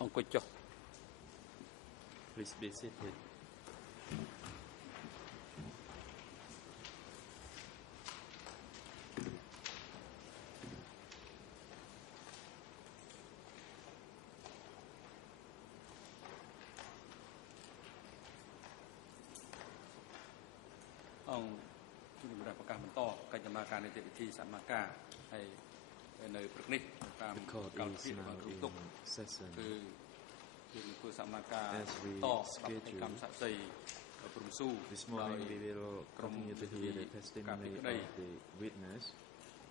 អង្គុយចុះ Please be seated. អង្គជំរាបប្រកាសបន្តកិច្ចដំណើរការនីតិវិធីសមាការហើយនៅព្រឹកនេះតាមកាលវិភាគរបស់គ្រូទុកគឺយើងធ្វើសមាការតកម្មសាក់សីព្រំស៊ូ This morning we will continue to hear the testimony of the witness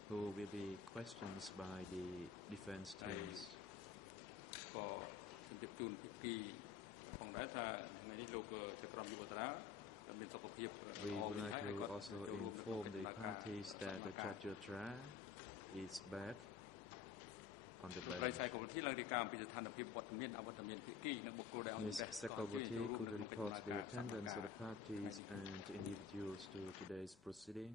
who will be questioned by the defense teams. ក៏ជំរាបជូនពីគីផងដែរថាថ្ងៃនេះលោកចក្រមយុវតារា We would like to also inform the parties that the Tribunal is back on the back. Ms. Sekoboti could report the attendance of the parties and individuals to today's proceeding.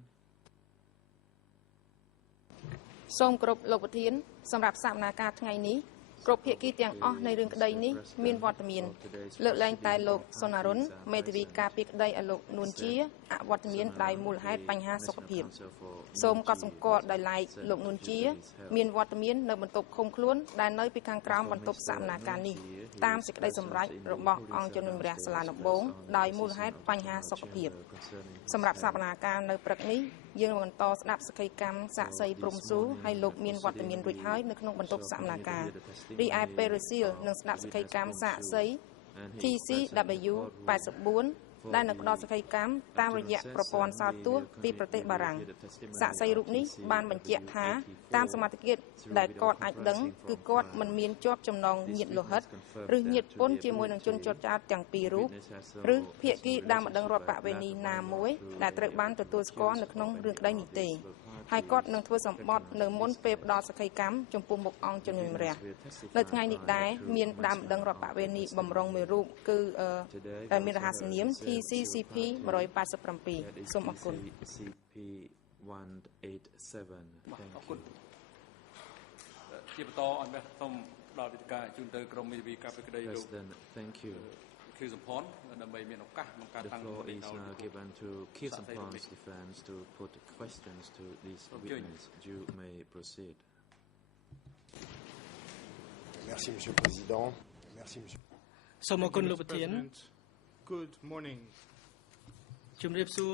សូមគោរពលោកប្រធានសម្រាប់សកម្មភាពថ្ងៃនេះគ្រប់ភាគីទាំងអស់នៃរឿងក្តីនេះមានវត្តមានលើកលែងតែលោកសុណារុនមេធាវីការពីក្តីឲ្យលោកនួនជាអវត្តមានដោយមូលហេតុបញ្ហាសុខភាពសូមកត់សម្គាល់ដោយឡែកលោកនួនជាមានវត្តមាននៅបន្ទប់ឃុំខ្លួនដែលនៅពីខាងក្រោមបន្ទប់សកម្មភាពនេះតាមសេចក្តីសម្រេចរបស់អង្គជំនុំជម្រះសាលាដំបងដោយមូលហេតុបញ្ហាសុខភាពសម្រាប់សកម្មភាពនៅព្រឹកនេះយើងបន្តស្ដាប់សក្ខីកម្មសាក់សីព្រំស៊ូឲ្យលោកមានវត្តមានរួចហើយនៅក្នុងបន្ទប់សកម្មភាពរីឯពេលរសៀលនឹងស្ដាប់សក្ខីកម្មសាក់សី TCW 84ដែលនឹងផ្ដល់សក្ខីកម្មតាមរយៈប្រព័ន្ធសោតទស្សន៍ពីប្រទេសបារាំងសាក់សីរូបនេះបានបញ្ជាក់ថាតាមសមត្ថភាពដែលគាត់អាចដឹងគឺគាត់មិនមានជាប់ចំណងញាតិលោហិតឬញាតិពន្ធជាមួយនឹងជនជាប់ចោទទាំងពីររូបឬភាគីដែលមិនដឹងរដ្ឋបវេនីណាមួយដែលត្រូវបានទទួលស្គាល់នៅក្នុងរឿងក្តីនេះទេហើយគាត់នឹងធ្វើសម្បត្តិនៅមុនពេលផ្ដល់សក្ខីកម្មចំពោះមុខអង្គជំនុំជម្រះនៅថ្ងៃនេះដែរមានដើមដឹងរដ្ឋបវេនីបំរុងមួយរូបគឺដែលមានរហស្សនាម TCCP 187 សូមអរគុណ CP 187 អរគុណជាបន្តអរសូមដល់វិទ្យាជូនទៅក្រុមមេធាវីការពីក្តីលោក Thank you. គឺសម្ផនដើម្បីមានឱកាសក្នុងការតាំង The floor is now given to Kirsampon's defense to put questions to this witness. You may proceed. Merci, Monsieur le Président. Merci, Monsieur. សូមអរគុណលោកប្រធាន Good morning. ជំរាបសួរ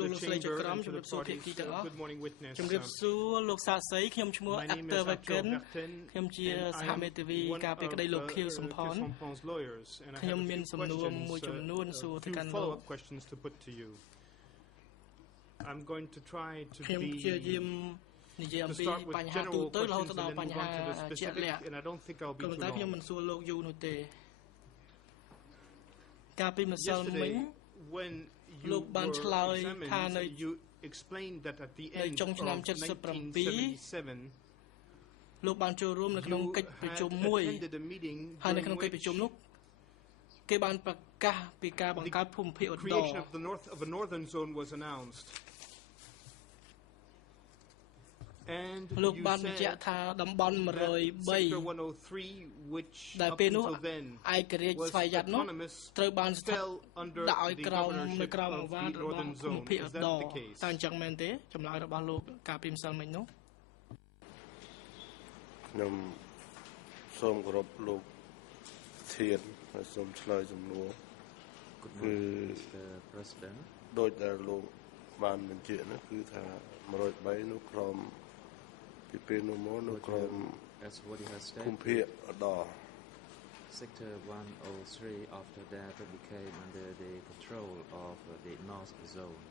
លោកលោកស្រីចក្រមជំរាបសួរភាគីទាំងអស់ Good morning, witness. ជំរាបសួរលោកសាស្រីខ្ញុំឈ្មោះ Actor Waken ខ្ញុំជាសហមេធាវីការពីក្តីលោកខៀវសំផនខ្ញុំមានសំណួរមួយចំនួនសួរទៅកាន់លោក I'm going to try to ខ្ញុំ be ជាយាមនិយាយអំពីបញ្ហាទូទៅរហូតដល់បញ្ហាជាក់លាក់ and I don't think I'll be ក៏ too តែខ្ញុំ long. មិនសួរលោកយូរនោះទេកាលពីម្សិលមិញ when លោក you បាន were ឆ្លើយថានៅ examined, you explained that at the នៅ end ចុង of ឆ្នាំ1977 លោកបានចូលរួមនៅក្នុងកិច្ចប្រជុំមួយ attended a meeting ហើយនៅក្នុងកិច្ចប្រជុំនោះគេបានប្រកាសពីការបង្កើតភូមិភាគឧត្តរ creation of a northern zone was announced. And លោក you បានបញ្ជាក់ said ថាតំបន់ that Sector 103 103, which ដែល up ពេលនោះ until then ឯករាជ្យ was ស្វយ័តនោះ autonomous ត្រូវបានស្ថិត fell under ដាក់ឲ្យ the ក្រោមនៅ governorship ក្រោមអ of វ៉ាត the របស់ northern ភូមិ zone. ភាគឧ Is ត្តរ that the case? តែអញ្ចឹងមែនទេចម្លើយរបស់លោកកាលពីម្សិលមិញនោះ ខ្ញុំសូមគោរពលោកធានហើយសូមឆ្លើយសំណួរ Good morning, Mr. President. ដោយដែលលោកបានបញ្ជាក់នោះគឺថា103នោះក្រមពីពេលនោះមកនោះក្រម As what he has ភូមិ said, ភាគឧត្តរ Sector 103 after that became under the control of the North Zone.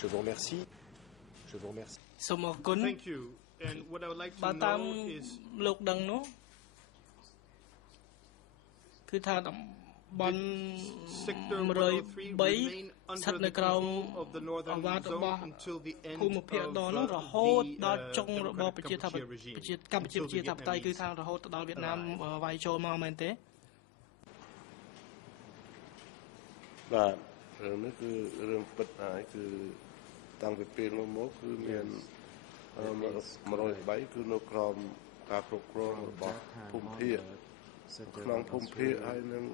Je vous remercie. Je vous remercie. សូមអរគុណ Thank you. And what I would like បើ to តាម know is លោកដឹងនោះគឺថាតំបន់ Sector 103 103 remain ស្ថិត under នៅ the ក្រោម control of the អ northern វ៉ាតរបស់ zone until the end ភូមិភាគឧត្តរនោះរហូតដល់ចុងរបបប្រជាធិបតេយ្យកម្ពុជាប្រជាធិបតេយ្យគឺថារហូតដល់វៀតណាមវាយចូលមកមែនទេ បាទរឿងនេះគឺរឿងពិតហើយគឺតាំងពីពេលនោះមកគឺមាន 103គឺនៅក្រោមការគ្រប់គ្រងរបស់ភូមិភាគក្នុងភូមិភាគហើយនឹង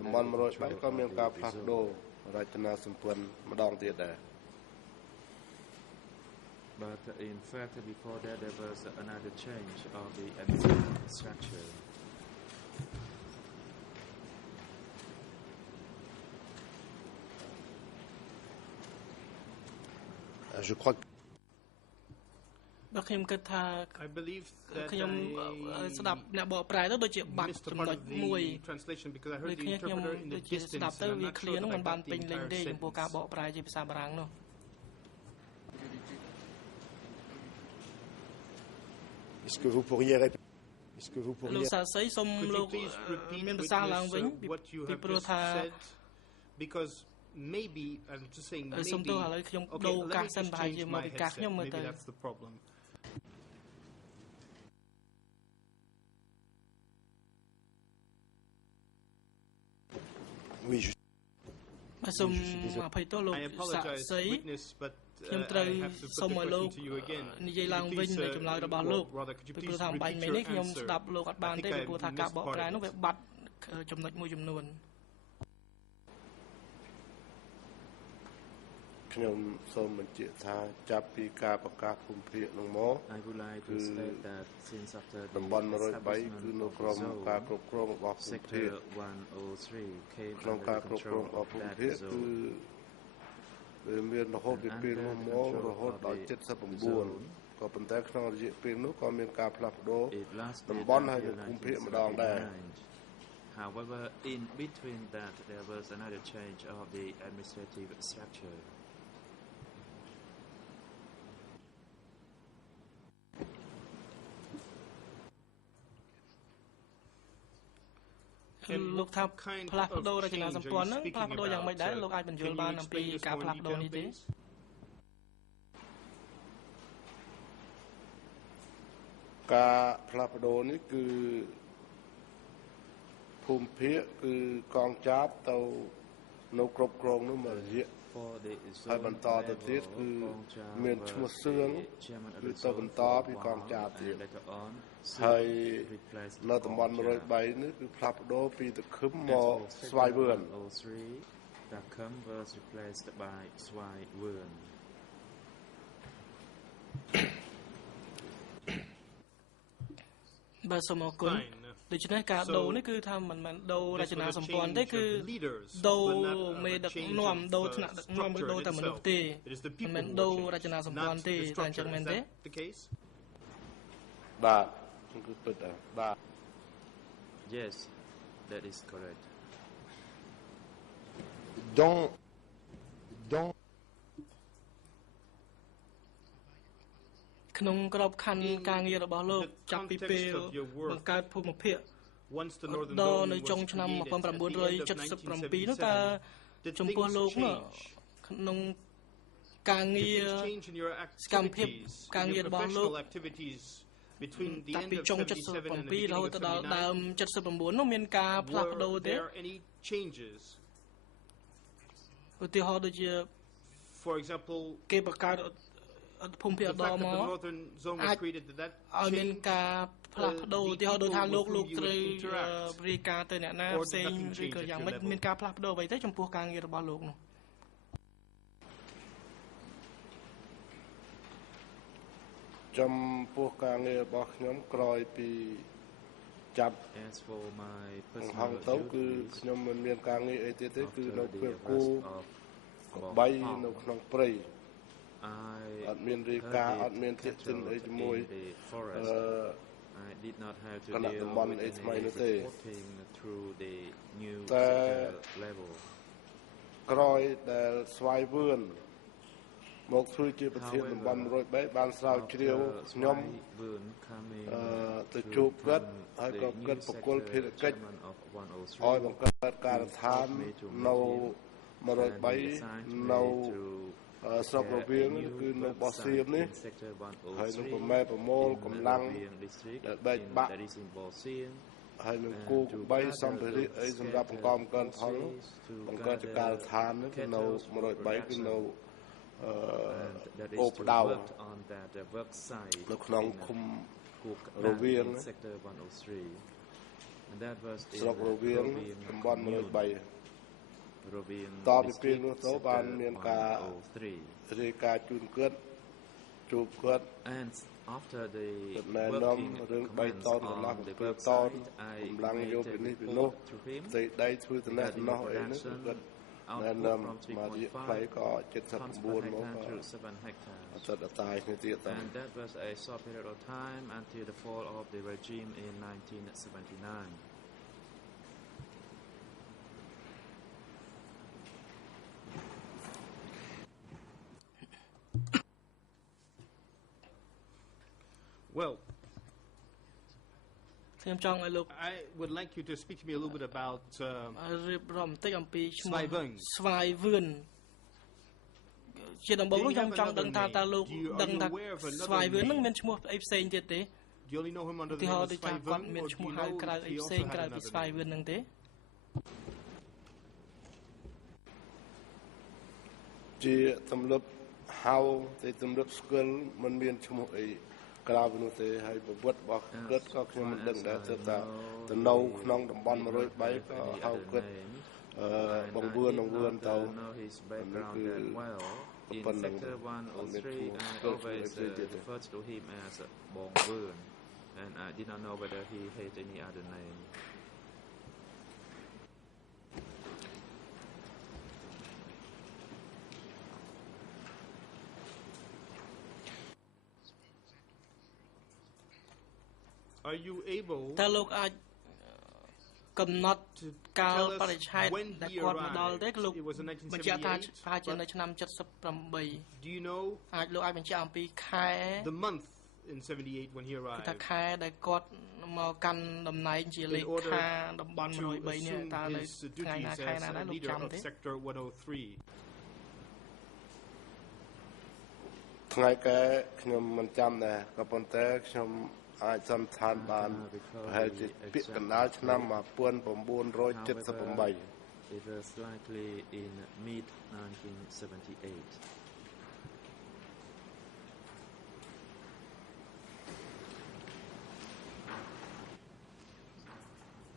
តំបន់103ក៏មានការផ្លាស់ប្ដូររចនាសម្ព័ន្ធម្ដងទៀតដែរ But in fact, before that, there was another change of the administrative structure. Je crois que បើខ្ញុំគិតថា I believe that ខ្ញុំស្ដាប់អ្នកបកប្រែទៅដូចជាបាត់ missed a ចំណុ part ច of the មួយ translation because I ដូច heard the គ្នាខ្ញុំ interpreter in ដូ the ច្នេះស្ដាប់ distance ទៅ and I'm វា not ឃ្លៀ sure ន that ហ្នឹង I มันបាន got the ពេញលេញទេ entire ចំពោះការបក sentence. ប្រែជាភាសាបារាំងនោះ est-ce que vous pourriez répéter លោកសាសីសូម Could លោ you ក please repeat មានប្រសាសន៍ឡើងវិញ what you ពី have ព្រោះ just ថា said? Because maybe I'm just saying សូមទោសឥ maybe. ឡូវខ្ញុំ Okay, ដូរ let កាស me សិន just ប្រហែលជា change មក my ពីកាស headset. ខ្ញុំមើល Maybe ទៅ that's the problem. Oui, je បាទសូមអភ័យទោសលោក I សា apologize, សី witness, but ខ្ញុំត្រូវ I have to សូម put ឲ្យ the លោក question to you again. និយាយឡើងវិញនៅចម្លើយរបស់លោក ពីព្រោះថាអំបញ្ញមិញនេះខ្ញុំស្ដាប់លោកអត់បានទេពីព្រោះថាការបកប្រែនោះវាបាត់ចំណុចមួយចំនួន ខ្ញុំសូមបញ្ជាក់ថាចាប់ពីការប្រកាសភូមិភាគនឹងមក I would like to state that since after តំបន់103 គឺនៅក្រោមការគ្រប់គ្រងរបស់ភូមិភាគ Sector 103 came ក្នុង under ការ the គ្រប់គ្រង control របស់ of ភូមិ that ភាគគឺ zone. វាមានរហូតពីពេលនោះមករហូតដល់79ក៏ប៉ុន្តែក្នុងរយៈពេលនោះក៏មានការផ្លាស់ប្ដូរ It lasted តំបន់ហើយ until និងភូមិភាគម្ដងដែរ 1979. However, in between that, there was another change of the administrative structure. លោកថាផ្លាស់ប្ដូររចនាសម្ព័ន្ធហ្នឹងផ្លាស់ប្ដូរយ៉ាងម៉េចដែរលោកអាចបញ្យល់បានអំពីការផ្លាស់ប្ដូរនេះទេ ការផ្លាស់ប្ដូរនេះគឺភូមិភាគគឺកងចាបទៅនៅគ្រប់គ្រងនោះមួយរយៈ For the ហើយបន្តទៅទៀតគឺមានឈ្មោះសឿងគឺទៅបន្តពីកងចាបទៀត later on ហើយនៅតំបន់103នេះគឺផ្លាស់ប្ដូរពីតខឹមមកស្វាយវឿន 103 the Khum was replaced by Swai Wern. បាទសូមអរគុណ ដូច្នេះការដូរនេះគឺថាមិនមែនដូររចនាសម្ព័ន្ធទេគឺដូរមេដឹកនាំដូរថ្នាក់ដឹកនាំឬដូរតែមនុស្សទេមិនមែនដូររចនាសម្ព័ន្ធទេតែអញ្ចឹងមែនទេ បាទគឺពិតដែរបាទ Yes, that is correct. dans ក្នុងក្របខ័ណ្ឌការងាររបស់លោកចាប់ពីពេលបង្កើតភូមិភាគ ដល់នៅចុងឆ្នាំ1977នោះតើចំពោះលោកនោះក្នុងការងារសកម្មភាពការងាររបស់លោកតាំងពីចុង77រហូតដល់ដើម79នោះមានការផ្លាស់ប្ដូរទេឧទាហរណ៍ដូចជា For example គេបង្កើតភូមិភាគ the ដ fact ម that មក the northern zone was created that ឲ្យមាន changed ការផ្លាស់ប្ដូរឧទាហរណ៍ដូចថាលោកត្រូវរាយការណ៍ទៅអ្នកណាផ្សេងឬក៏យ៉ាងម៉េចមានការផ្លាស់ប្ដូរអ្វីទេចំពោះការងាររបស់លោកនោះ ចំពោះការងាររបស់ខ្ញុំក្រោយពីចាប់ As for my ហង personal ទៅគឺ duties, ខ្ញុំមិនមានការងារអីទៀតទេគឺ after នៅ the ពេលគូ arrest of 3នៅក្នុងព្រៃ I អត់មានរាយការណ៍អត់មានទាក់ទិនអីជាមួយ in the forest. I did not have to គណៈ deal តំបន់ with អី any ថ្មីនោះទេ reporting through the new តែ sector level. ក្រោយដែលស្វាយវឿនមកធ្វើជាប្រធានតំបន់103បានស្រាវជ្រាវខ្ញុំ ទៅជួបគាត់ហើយក៏គាត់បកគលភារកិច្ចឲ្យបង្កើតការដ្ឋាននៅ103នៅស្រុករវៀងគឺនៅបោះសៀមនេះហើយនឹងប្រម៉ែប្រមូលកម្លាំងដែលបែកបាក់ហើយនឹងគូកំបីសម្ភារៈអីសម្រាប់បង្កបង្កើនផលបង្កើតជាការដ្ឋានគឺនៅ103គឺនៅ that is to work on that work site នៅក្នុងឃុំ in sector 103 and that was in ស្រុករវៀងតំបន់103 Roving តពីពេលនោះទៅបានមានការរាយការណ៍ជូនគាត់ជួបគាត់ and after the ណែនាំរឿង3តោនកន្លះ2តោនកម្លាំងយកពីនេះពីនោះផ្ទៃដីធ្វើតំណែងនោះអីហ្នឹងគាត់ណែនាំមករយៈខ្លីក៏79មកអត់តតាយគ្នាទៀតត and that was a short period of time until the fall of the regime in 1979. Well, I would like you to speak to me a little bit about Svajvern. ជាដំបូងខ្ញុំចង់ដឹងថាតើលោកដឹងថាស្វាយវឿននឹងមានឈ្មោះអីផ្សេងទៀតទេ Do you only know him under the ទី name ហោ of ដូចថាគាត់មានឈ្មោះហៅក្រៅអីផ្សេងក្រៅពីស្វាយវឿននឹងទេ ជាទំលប់ហៅតែទំលប់ស្គាល់មិនមានឈ្មោះអីក្រៅពីនោះទេហើយប្រវត្តិរបស់គាត់ក៏ខ្ញុំមិនដឹងដែរទើបថាទៅនៅក្នុងតំបន់103ក៏ហៅគាត់បង្វឿនទៅ In sector 103 I always referred to him as Bong Vươn and I did not know whether he had any other name. Are you able តើលោកអាចកំណត់កាលបរិច្ឆេទដែលគាត់មកដល់ទេលោកបញ្ជាក់ថាប្រហែលជានៅឆ្នាំ78 Do you know អាចលោកអាចបញ្ជាក់អំពីខែ the month in 78 when he arrived ថាខែដែលគាត់មកកាន់តំណែងជាលេខាតំបន់103នេះតើនៅថ្ងៃណាខែណាដែរលោកចាំទេ sector 103ថ្ងៃកែខ្ញុំមិនចាំដែរក៏ប៉ុន្តែខ្ញុំអាចសន្និដ្ឋានបានប្រហែលជាពាក់កណ្ដាលឆ្នាំ1978 It was likely in mid 1978.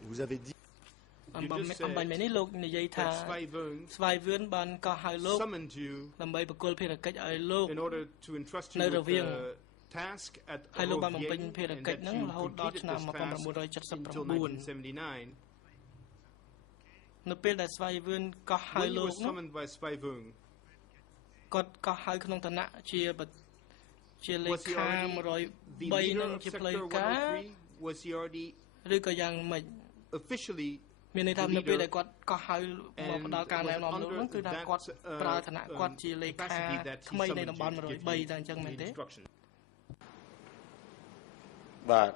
Vous avez dit អំបញ្ញនេះលោកនិយាយថាស្វាយវឿនបានកោះហៅលោកដើម្បីប្រគល់ភារកិច្ចឲ្យលោក in order to entrust you នៅរវាង task at ហើយលោកបានបំពេញភារកិច្ចហ្នឹងរហូតដល់ឆ្នាំ1979នៅពេលដែលស្វាយវឿនកោះហៅលោកនោះគាត់កោះហៅក្នុងឋានៈជាលេខា103នឹងជាផ្លូវការឬក៏យ៉ាងម៉េច officially មានន័យថានៅពេលដែលគាត់កោះហៅមកផ្ដល់ការណែនាំនោះគឺថាគាត់ប្រើឋានៈគាត់ជាលេខាថ្មីនៃតំបន់103តែអញ្ចឹងមែនទេ បាទ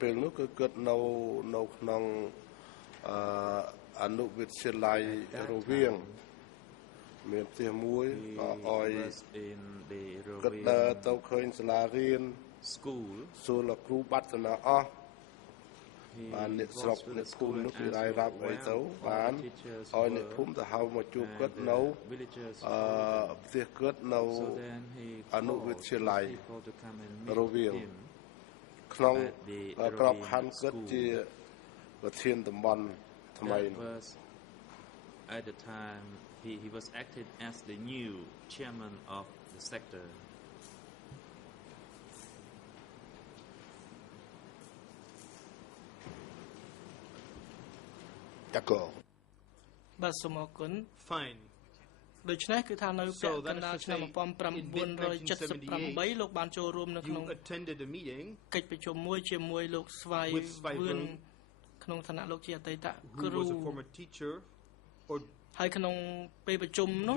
ពេលនោះគឺគាត់នៅក្នុងអនុវិទ្យាល័យរវាងមានផ្ទះមួយក៏អោយគាត់ដើរទៅឃើញសាលារៀន school សួរលោកគ្រូបាត់សំណាអស់បានអ្នកស្រុកអ្នកភូមិនោះគេរាយរាប់អីទៅបានឲ្យអ្នកភូមិទៅហៅមកជួបគាត់នៅផ្ទះគាត់នៅអនុវិទ្យាល័យរវាងក្នុងក្របខ័ណ្ឌគាត់ជាប្រធានតំបន់ថ្មី At the time he was acted as the new chairman of the sector. D'accord. បាទសូមអរគុណ Fine. ដូច្នេះគឺថានៅពាក់កណ្ដាលឆ្នាំ1978លោកបានចូលរួមនៅក្នុងកិច្ចប្រជុំមួយជាមួយលោកស្វាយវឿនក្នុងឋានៈលោកជាអតីតគ្រូហើយក្នុងពេលប្រជុំនោះ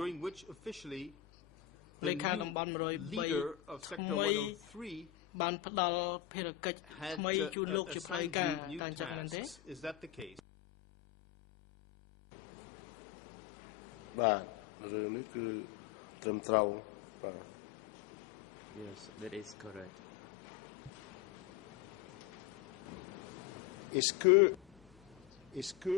លេខាតំបន់103ថ្មីបានផ្ដល់ភារកិច្ចថ្មីជូនលោកជាផ្លូវការតែអញ្ចឹងមែនទេ បាទរឿងនេះគឺត្រឹមត្រូវបាទ Yes, that is correct. Est-ce que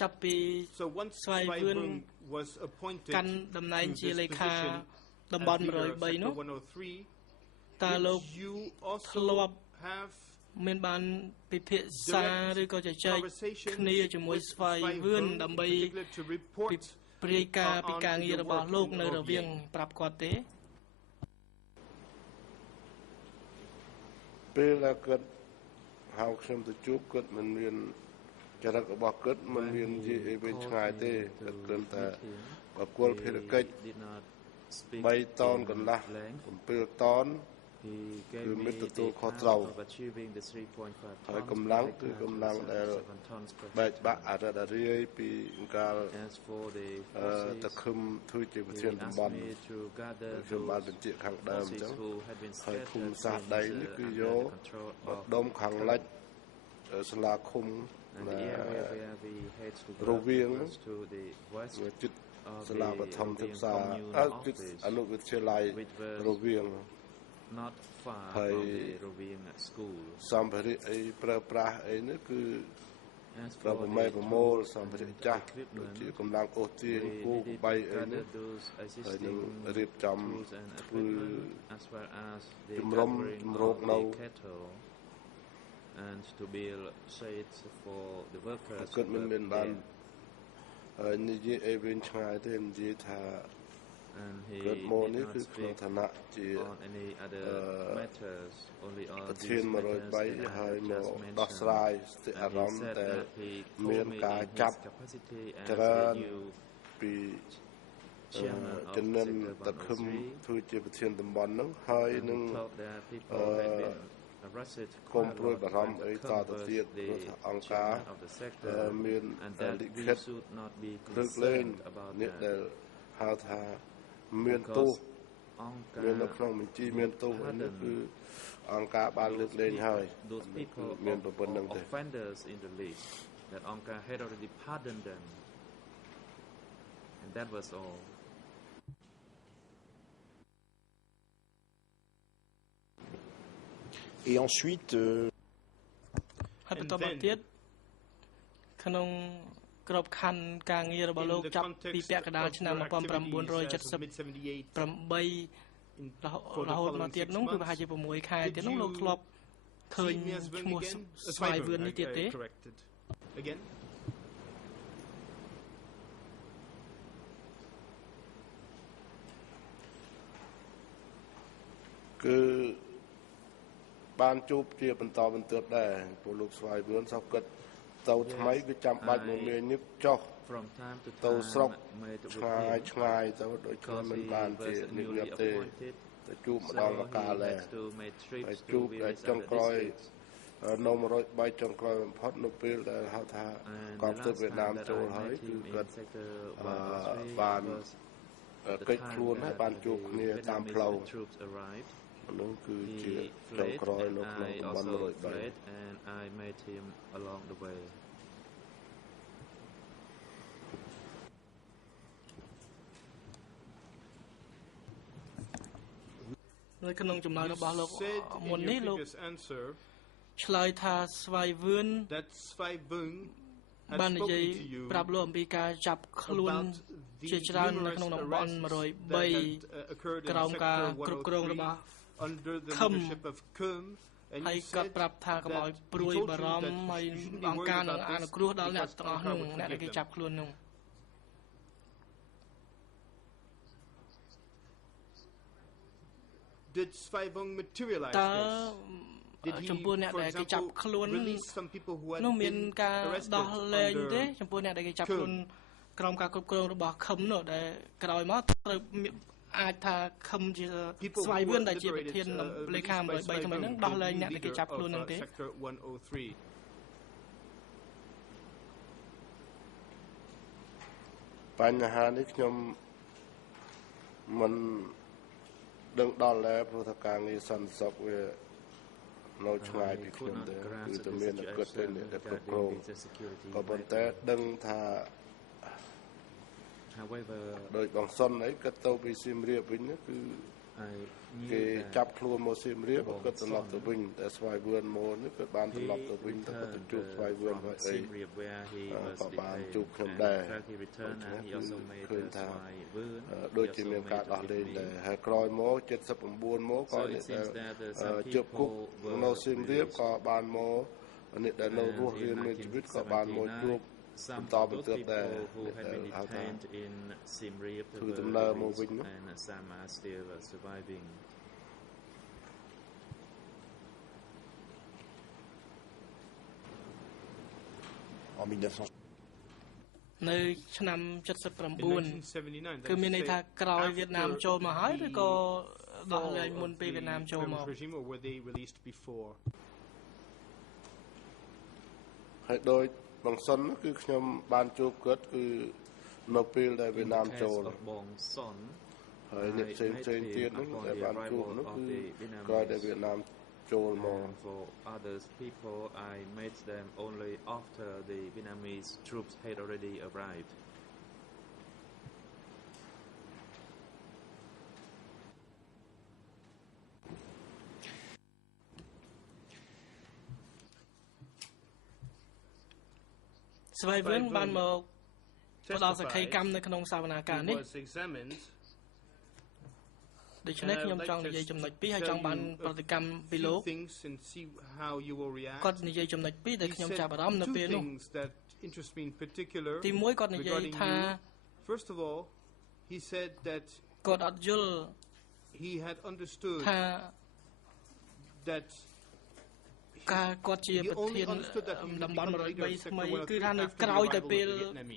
ចាប់ពី So once ស្វ័យវឿន Swaibung was appointed កាន់តំណែង to ជា this លេខា position តំប as ន់ leader of 103 នោះ Sector 103, តើលោក did you ធ្លាប់ also have មានបានពិភាក្សាឬក៏ជជែក conversations គ្នាជាមួយ with ស្វ័យវឿន Swaibung ដើម្បី in particular to report ព្រាយការណ៍ពីការងារ on របស់ your លោក work នៅ in រវាង OVA? ប្រាប់គាត់ទេ ពេលដែលគាត់ហៅខ្ញុំទៅជួបគាត់មិនមានចរិតរបស់គាត់មិនមាននិយាយអីវិញឆ្ងាយទេគាត់គ្រាន់តែបកគលភារកិច្ច 3 តោនកន្លះ 7 តោន He gave គឺ me មិត្តទទួល the ខុសត្រូវ task of achieving the 3.5 ហើយ tons កម្លាំង គឺ compared to កម្លាំងដែល 7 tons per បែក hectare. បាក់អរិតអរាយពីកាល As for the ត forces, ខឹមធ្វើជាប្រ he ធានតំប asked ន់ me to gather ខ្ញុំបាន those បញ្ជាក់ខាងដើមអញ្ forces ចឹង who had been ហើយ scattered ភូមិសាស្ត្រដីនេះ from គឺ under យ the ក control ប of ដុំខាងលិចសាលាឃុំ and the area where we had to រ go វាង was to the west ជិត of សាលាប the ឋមសិក្សា Rovian ជិត Communal អនុវិទ្យាល័យ which was រវាង not farហើយ from the Rovian school. សម្ភារៈអីប្រើប្រាស់អីនេះគឺ As ប្រើ for ប្រម៉ែ the ប្រមូល tools សម្ភារៈ and ចាស់ equipment, ដូចជាកម្លាំងអូសទាញ we គូ needed បី to អីនេះ gather those ហើយនឹង existing រៀបចំ tools and ធ្វើ equipment as well as the ជំរុំ gathering ជំរក of នៅ the cattle and to build shades for the workers គាត់ who មិន work មានបាន there. ហើយនិយាយអីវិញឆ្ងាយទេនិយាយថា And he គាត់ did មកនេះ not គឺក្នុង speak ឋានៈជា on any other matters, only on ប្រ these ធាន matters 103 that I ហើយ had មក just ដោះស្រាយ mentioned. ស្ទិអា And រ he ម្មណ៍ said ដែល that he មាន told me ការ in ចាប់ his capacity as ច្រើន the new ពី chairman of ចំនួន Sector តខឹម 103, ធ្វើជាប្រធានតំបន់ហ្នឹងហើយ and នឹង he thought that people had been arrested គុំ quite a ព្រួយ lot បារម្ភ when អី the ត Khum ទៅ was ទៀតព្រោះ the ថាអង្គការ chairman of the sector, មាន and លិ that ខិ we ត should not be លើកលែង concerned about នេះ that ដែលហៅថាមានទោស because អង្គការ មាននៅក្នុងបញ្ជីមានទោសនេះគឺអង្គការបានលើកលែងហើយ those people មានប្រព័ន្ធហ្នឹងទេ offenders in the list that Angka had already pardoned them, and that was all. Et ensuite, ហើយបន្តមកទៀតក្នុងក្របខ័ណ្ឌការងាររបស់លោក in the ចាប់ពី context ពាក់កណ្ដាល of ឆ្នាំ your activities as of 1978 mid-78, រហូតមកទៀតនោះគឺប្រហែលជា6ខែទៀតនោះលោកធ្លាប់ឃើញ see me as ឈ្ Vung មោះ again? ស្វ័យវឿននេះទៀតទេ corrected. Again? គឺបានជួបជាបន្តបន្ទាប់ដែរពលលោកស្វាយវឿនសោះគាត់ទៅថ្មីគឺចាំបាច់មកមានញឹកចុះ From time to ទៅ time, ស្រុក made ឆ្ងាយ with him ឆ្ងាយទៅដូចគ្នា because មិន he បានជា was ញឹក newly ញាប់ទេ appointed, ទៅជួបម្ដ so ងម្កាល he ដែរ had to make ហើយ trips ជួប to តែ various ចុង other ក្រោយ districts. នៅ103ចុងក្រោយបំផុតនៅពេលដែលហៅថា And កង the ទ័ព last វៀតណាម time that ចូល I ហើយ met គឺ him គា in ត់ Sector បាន 103 was កិច្ចខ្លួនហើយបានជួបគ្នាតាមផ្លូវ Vietnamese troops arrived. នោះគឺជា He ចុង fled, ក្រោយ and នៅក្នុង I តំបន់ also 103 fled, and I met him along the way. នៅក្នុងចំណោយរបស់លោក said មុន in នេះ your លោក previous answer ឆ្លើយថាស្វ័យវឿន that Svai Vung had បាននិយាយ spoken to you ប្រាប់លោកអំពីការចាប់ខ្លួន about the ជាច្រើននៅ numerous ក្នុងតំបន់ arrests 103 that had occurred in ក្រោមការ Sector គ្រប់គ្រងរបស់ 103 under the Khum. leadership of Khum, and ហើយ you គាត់ said ប្រាប់ថាកុំឲ្យ that ព្រួយ he told បា you រម្ភ that ហើយ you shouldn't be អង្គការ worried នឹង about អ this នុគ្រោះដល់អ្នក because ទាំងអស់ Angkar នោះ would អ្នកដែល forgive គេ them. ចាប់ខ្លួននោះ Did Svai Vung materialize តើ this? Did he, ចំពោះអ្នក for ដែលគេចាប់ example, ខ្លួន release some people who had នោះមាន been ការ arrested ដោះលែងទេ under ចំពោះអ្នកដែលគេចាប់ខ្លួនក្រោមការគ្រប់គ្រងរបស់ខឹមនោះដែលក្រោយមកត្រូវអាចថាខឹមជា people ស្វ័យ who វឿន were ដែលជាប្រ liberated, ធានលេខា released by 103 Svai ថ្មីហ្នឹង Vung, ដោះលែង the អ្នកដែលគេ leader ចាប់ខ្លួន of, ហ្នឹងទេ Sector 103. បញ្ហានេះខ្ញុំមិនដឹងដល់ដែរព្រោះថាការងារសន្តិសុខវានៅឆ្ងាយពីខ្ញុំទេគឺតែមានតែគាត់ទៅអ្នកគ្រប់គ្រងក៏ប៉ុន្តែដឹងថា However, ដោយបងសុនអីគាត់ទៅពីសៀមរាបវិញគឺ គេចាប់ខ្លួនមកសៀមរាបគាត់ត្រឡប់ទៅវិញតែស្វាយវឿនមកនេះគាត់បានត្រឡប់ទៅវិញទៅគាត់ទៅជួបស្វាយវឿនហើយអីក៏បានជួបខ្ញុំដែរឃើញថាដូចជាមានការដោះលែងដែរហើយក្រោយមក79មកក៏ជើបគុកនៅសៀមរាបក៏បានមកអ្នកដែលនៅរស់រៀនមានជីវិតក៏បានមកជួបSome people who had been detained in Siem Reap and some are still surviving. នៅឆ្នាំ79គឺមានន័យថាក្រោយវៀតណាមចូលមកហើយឬក៏ដោះលែងមុនពេលវៀតណាមចូលមកហើយដោយបងសុនគឺខ្ញុំបានជួបគាត់គឺនៅពេលដែលវៀតណាមចូលបងសុនហើយអ្នកផ្សេងទៀតនោះដែលបានជួបនោះគឺក្រោយដែលវៀតណាមចូលមក for other people I met them only after the Vietnamese troops had already arrived. Svay Vươn ban một bắt đầu sẽ khai cam nơi khung sao na cả ní. Để cho nên nhom trong dây chấm nạch pi hay trong ban practicum below. Còn dây chấm nạch pi để nhom chạm vào đó nó pi luôn. Thì mỗi con dây tha. First of all, he said that God adjul he had understood that ការគាត់ជាប្រធានតំបន់103ថ្មីគឺថានៅក្រោយតែពេល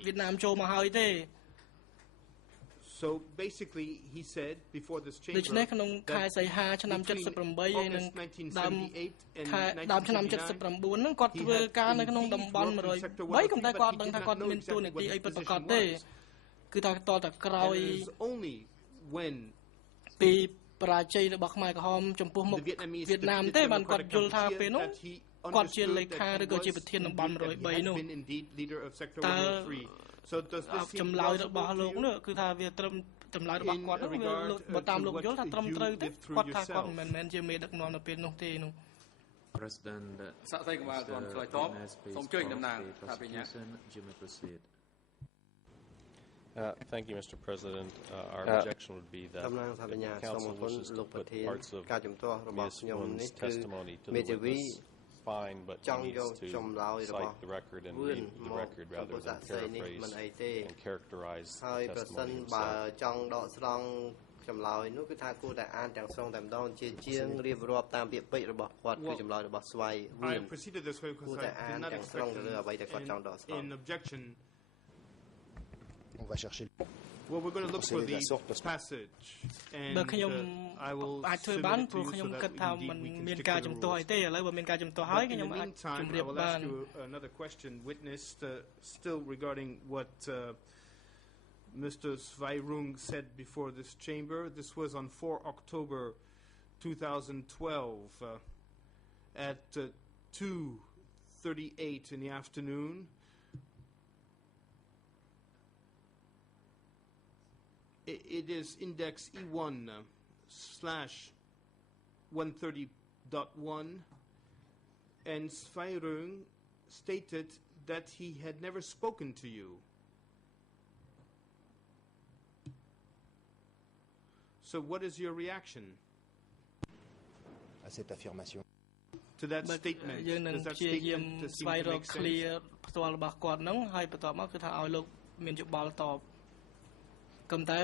វៀតណាមចូលមកហើយទេ So basically he said before this change ដូច្នេះក្នុងខែសីហាឆ្នាំ78ហើយនឹងដើមឆ្នាំ79ហ្នឹងគាត់ធ្វើការនៅក្នុងតំបន់103ក៏តែគាត់ដឹងថាគាត់មានតួនាទីអីពិតប្រាកដទេគឺថាតតែក្រោយពីប្រាជ័យរបស់ខ្មែរក្រហមចំពោះមុខវៀតណាមទេបានគាត់យល់ថាពេលនោះគាត់ជាលេខាឬក៏ជាប្រធានតំបន់103នោះតើចម្លើយរបស់លោកនោះគឺថាវាត្រឹមចម្លើយរបស់គាត់នោះវាបើតាមលោកយល់ថាត្រឹមត្រូវទេគាត់ថាគាត់មិនមែនជាមេដឹកនាំនៅពេលនោះទេនោះ President សាក់សីកុំឲ្យគាត់ឆ្លើយតបសូមជួយតំណាងថាវិញ្ញា Thank you, Mr. President. Our objection would be that the Council wishes to put parts of Ms. Wun's testimony to the witness fine, but needs to cite the record and read the record rather than paraphrase and characterize testimony himself. ចម្លើយនោះគឺថាគួរតែអានទាំងស្រុងតែម្ដងជាជាងរៀបរាប់តាមពាក្យពេចន៍របស់គាត់គឺចម្លើយរបស់ស្វ័យវឿនគួរតែអានទាំងស្រុងទៅលើអ្វីដែលគាត់ចង់ដកស្រង់ On va chercher. Well, we're going to look for the passage, and I will អាចធ្វើបានព្រោះខ្ញុំគិតថាมันមានការជំទាស់អីទេឥឡូវបើមានការជំទាស់ហើយខ្ញុំអាចជម្រាបបាន Another question witnessed still regarding what Mr. Svairung said before this chamber. This was on 4 October 2012 at 2:38 in the afternoon. It is index E1/130.1, and Svairung stated that he had never spoken to you. So what is your reaction à cette affirmation? To that statement? យើងនឹងព្យាយាមស្វែងរក clear ផ្ទាល់របស់គាត់ហ្នឹងហើយបន្ទាប់មកគឺថាឲ្យលោកមានយោបល់តបកំតែ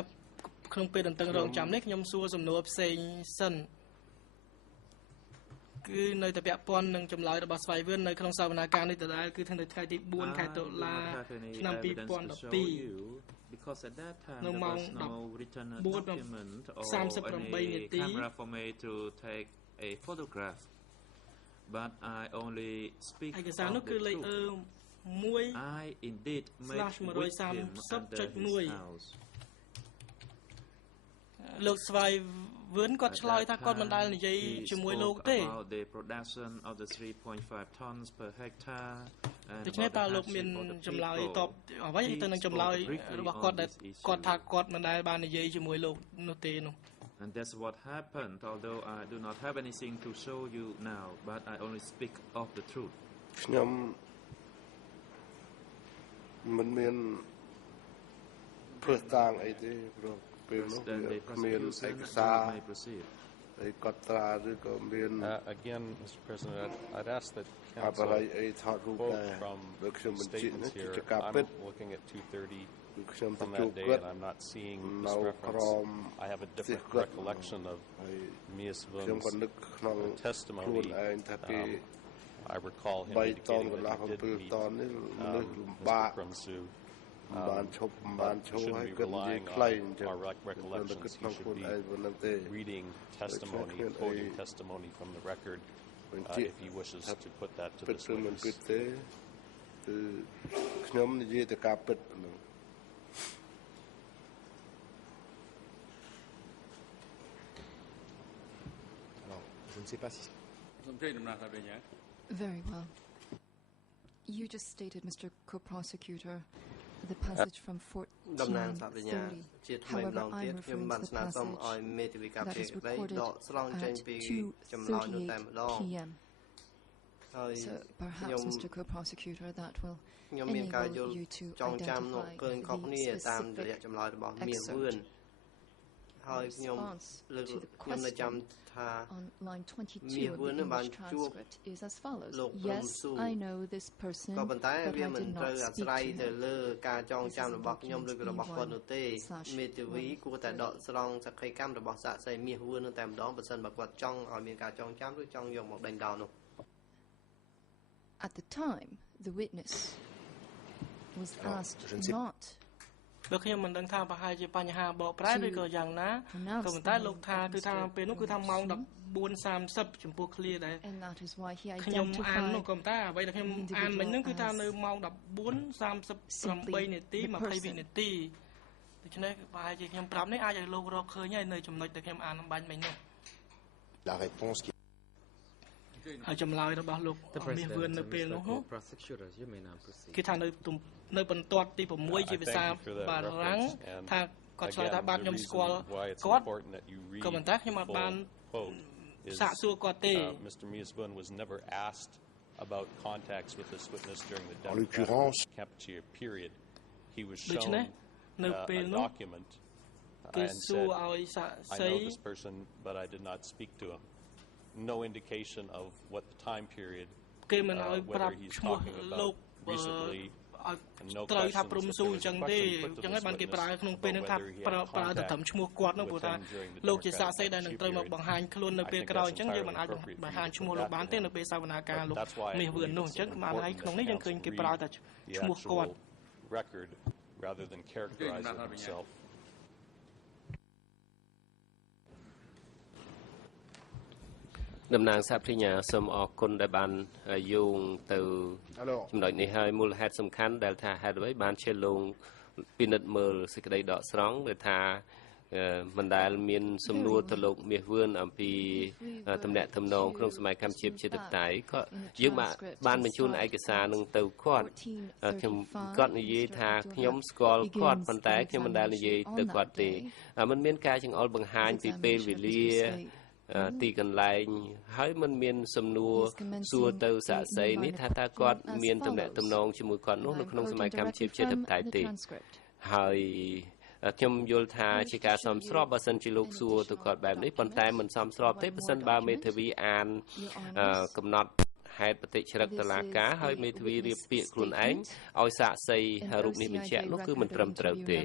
ក្នុងពេលតន្ទឹងរង់ចាំនេះខ្ញុំសួរសំណួរផ្សេងសិនគឺនៅតែពាក់ព័ន្ធនឹងចម្លើយរបស់ស្វ័យវឿននៅក្នុងសវនាការនេះដដែលគឺនៅថ្ងៃទី4ខែតុលាឆ្នាំ2012 because at that time there was no written document or any camera for me to take a photograph but I only speak of the truth. I indeed met with him under his house. លោកស្វ័យវឿនគាត់ឆ្លើយថាគាត់មិនដែលនិយាយជាមួយលោកទេ the production of the 3.5 tons per hectare ដូច្នេះតើលោកមានចម្លើយតបអ្វីទៅនឹងចម្លើយរបស់គាត់ដែលគាត់ថាគាត់មិនដែលបាននិយាយជាមួយលោកនោះទេនោះ And that's what happened, although I do not have anything to show you now, but I only speak of the truth. ខ្ញុំមិនមានព្រឹកតាងអីទេព្រោះពេលនោះមានឯកសារឯកត់ត្រាឬក៏មាន Again, Mr. President, I'd ask that អប council រិយអីថតរូបដែរ from បើខ្ញុំបញ្ជាក់នេះ statements ជា here. ការ I'm ពិត looking at 2:30 ខ្ញុំទៅ from ជួប that day, គាត់ and I'm not seeing នៅ this ក្រ reference. ម I have a different recollection of Ms. ខ្ញុំក៏ Vun's នឹកក្នុង testimony. ខ្លួនឯងថាគេ I recall him 3 តន indicating កន្លះ that he did 7 តន meet នេះមនុស្សលំបាក Mr. Krumsu. បានឈប់បានឈប់ Shouldn't ហើយ be គាត់និយាយ relying ខ្លី on អញ្ចឹង our recollections. He should be reading testimony, quoting testimony from the record, if he wishes to put that to this មិន witness. ពិតទេគឺខ្ញុំនិយាយតែការពិតហ្នឹង Je ne sais pas si. Very well. You just stated, Mr. Co-Prosecutor, the passage from 14:30. However, I'm referring to the passage that is recorded at 2:38 p.m. So perhaps, Mr. Co-Prosecutor, that will enable you to identify the specific excerpt. Response to the question on line 22 of the English transcript is as follows. Yes, I know this person, but I did not speak to him. This is WB/3 At the time, the witness was asked not បើខ្ញុំមិនដឹងថាប្រហែលជាបញ្ហាបកប្រែឬក៏យ៉ាងណាក៏ប៉ុន្តែលោកថាគឺថាពេលនោះគឺថាម៉ោង 14:30 ចំពោះ clear ដែរខ្ញុំអាននោះក៏ប៉ុន្តែអ្វីដែលខ្ញុំអានមិញហ្នឹងគឺថានៅម៉ោង 14:38 នាទី 20 វិនាទីដូច្នេះប្រហែលជាខ្ញុំប្រាប់នេះអាចឲ្យលោករកឃើញហើយនៅចំណុចដែលខ្ញុំអានបាញ់មិញនោះ La réponse qui ហើយចម្លើយរបស់លោកមាសវឿននៅពេលនោះគឺថានៅបន្ទាត់ទី 6 ជាភាសាបារាំងថាគាត់ឆ្លើយថាបាទខ្ញុំស្គាល់គាត់ក៏ប៉ុន្តែខ្ញុំអត់បានសាកសួរគាត់ទេ Mr. Miasbun was never asked about contacts with this witness during the Cambodia period. He was shown a document and said, I know this person, but I did not speak to him. No indication of what the time period, whether he's talking about recently, and no questions if there was a question put to this witness about whether he had contact with him during the democratic period. I think that's entirely appropriate for you to put that to him. That's why I believe it's important that counsel read the actual record rather than characterize it himself. តំណាងសាភិញ្ញាសូមអរគុណដែលបានយោងទៅចំណុចនេះហើយមូលហេតុសំខាន់ដែលថាហេតុអ្វីបានជាលោកពិនិត្យមើលសេចក្តីដកស្រង់ដែលថាមិនដែលមានសំណួរទៅលោកមាសវឿនអំពីតំណែងតំណងក្នុងសម័យកម្ពុជាប្រជាធិបតេយ្យក៏យើងបានបញ្ជូនឯកសារនឹងទៅគាត់ខ្ញុំគាត់និយាយថាខ្ញុំស្គាល់គាត់ប៉ុន្តែខ្ញុំមិនដែលនិយាយទៅគាត់ទេมันមានការចង្អុលបង្ហាញពីពេលវេលាទីកន្លែងហើយมันមានសំណួរសួរទៅសាក្សីនេះថាតើគាត់មានតំណែងតំណងជាមួយគាត់នោះនៅក្នុងសម័យកម្ពុជាប្រជាធិបតេយ្យទេហើយខ្ញុំយល់ថាជាការសមស្របបើសិនជាលោកសួរទៅគាត់បែបនេះប៉ុន្តែមិនសមស្របទេបើសិនបើមេធាវីអានកំណត់ហេតុបតិចរិកតុលាការហើយមេធាវីរៀបពាក្យខ្លួនឯងឲ្យសាក្សីរូបនេះបញ្ជាក់នោះគឺមិនត្រឹមត្រូវទេ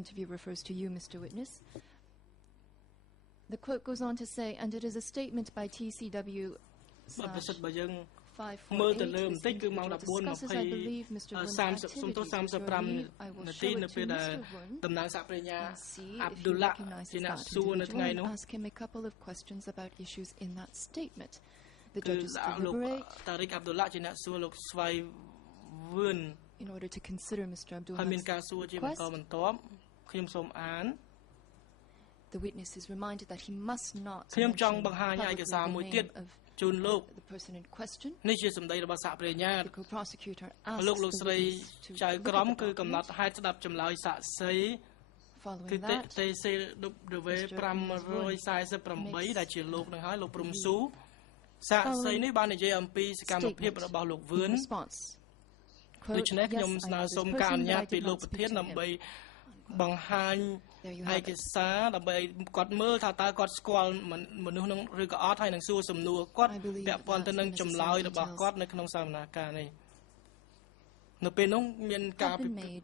Interview refers to you, Mr. Witness. The quote goes on to say, and it is a statement by TCW. មើលទៅលើបន្តិចគឺម៉ោង 14:35 នាទីនៅពេលដែលតំណាងសហប្រញ្ញាអាប់ឌុលឡាជាអ្នកសួរនៅថ្ងៃនោះ ask him a couple of questions about issues in that statement. The judges deliberate. តារិកអាប់ឌុលឡាជាអ្នកសួរលោកស្វ័យវឿន in order to consider Mr. Abdullah. ហើយមានការសួរជាបន្តបន្ទាប់ខ្ញុំសូមអាន The witness is reminded that he must not ខ្ញុំចង់បង្ហាញឯកសារមួយទៀតជូនលោក the person in question នេះជាសម្ដីរបស់សហប្រញ្ញាលោក prosecutor លោកស្រីចៅក្រមគឺកំណត់ហេតុស្ដាប់ចម្លើយសាក្សី Following that, response. Quote, yes, I know this person, but I did not speak to him. បង្ហាញឯកសារដើម្បីគាត់មើលថាតើគាត់ស្គាល់មនុស្សនឹងឬក៏អត់ហើយនឹងសួរសំណួរគាត់ពាក់ព័ន្ធទៅនឹងចម្លើយរបស់គាត់នៅក្នុងសវនាការនេះនៅពេលនោះមានការ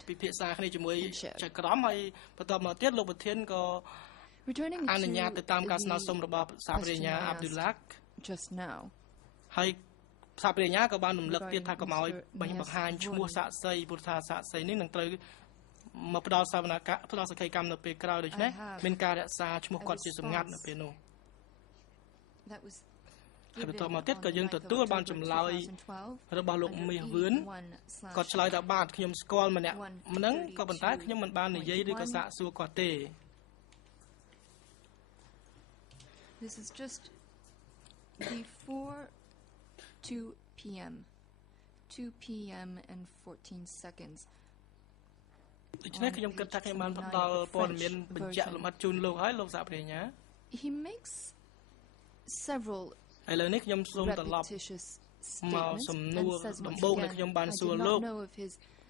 ពិភាក្សាគ្នាជាមួយចក្រមហើយបន្ទាប់មកទៀតលោកប្រធានក៏អនុញ្ញាតទៅតាមការស្នើសុំរបស់សាប្រញ្ញាអាប់ឌុលឡាក់ just now ហើយសាប្រញ្ញាក៏បានរំលឹកទៀតថាកុំឲ្យបង្ហាញឈ្មោះសាក្សីព្រោះថាសាក្សីនេះនឹងត្រូវមកផ្ដល់សវនកម្មផ្ដល់សក្ខីកម្មនៅពេលក្រោយដូច្នេះមានការរក្សាឈ្មោះគាត់ជាសម្ងាត់នៅពេលនោះហើយបន្តមកទៀតក៏យើងទទួលបានចម្លើយរបស់លោកមាសវឿនគាត់ឆ្លើយថាបាទខ្ញុំស្គាល់ម្នាក់ហ្នឹងក៏ប៉ុន្តែខ្ញុំមិនបាននិយាយឬក៏សាកសួរគាត់ទេ This is just before 2 p.m. 2 p.m. and 14 seconds. ដូច្នេះខ្ញុំគិតថាខ្ញុំបានផ្ដល់ព័ត៌មានបញ្ជាក់លម្អិតជូនលោកហើយលោកសាប្រញ្ញា He makes several ឥឡូវនេះខ្ញុំសូមត្រឡប់មកសំណួរដំបូងដែលខ្ញុំបានសួរលោក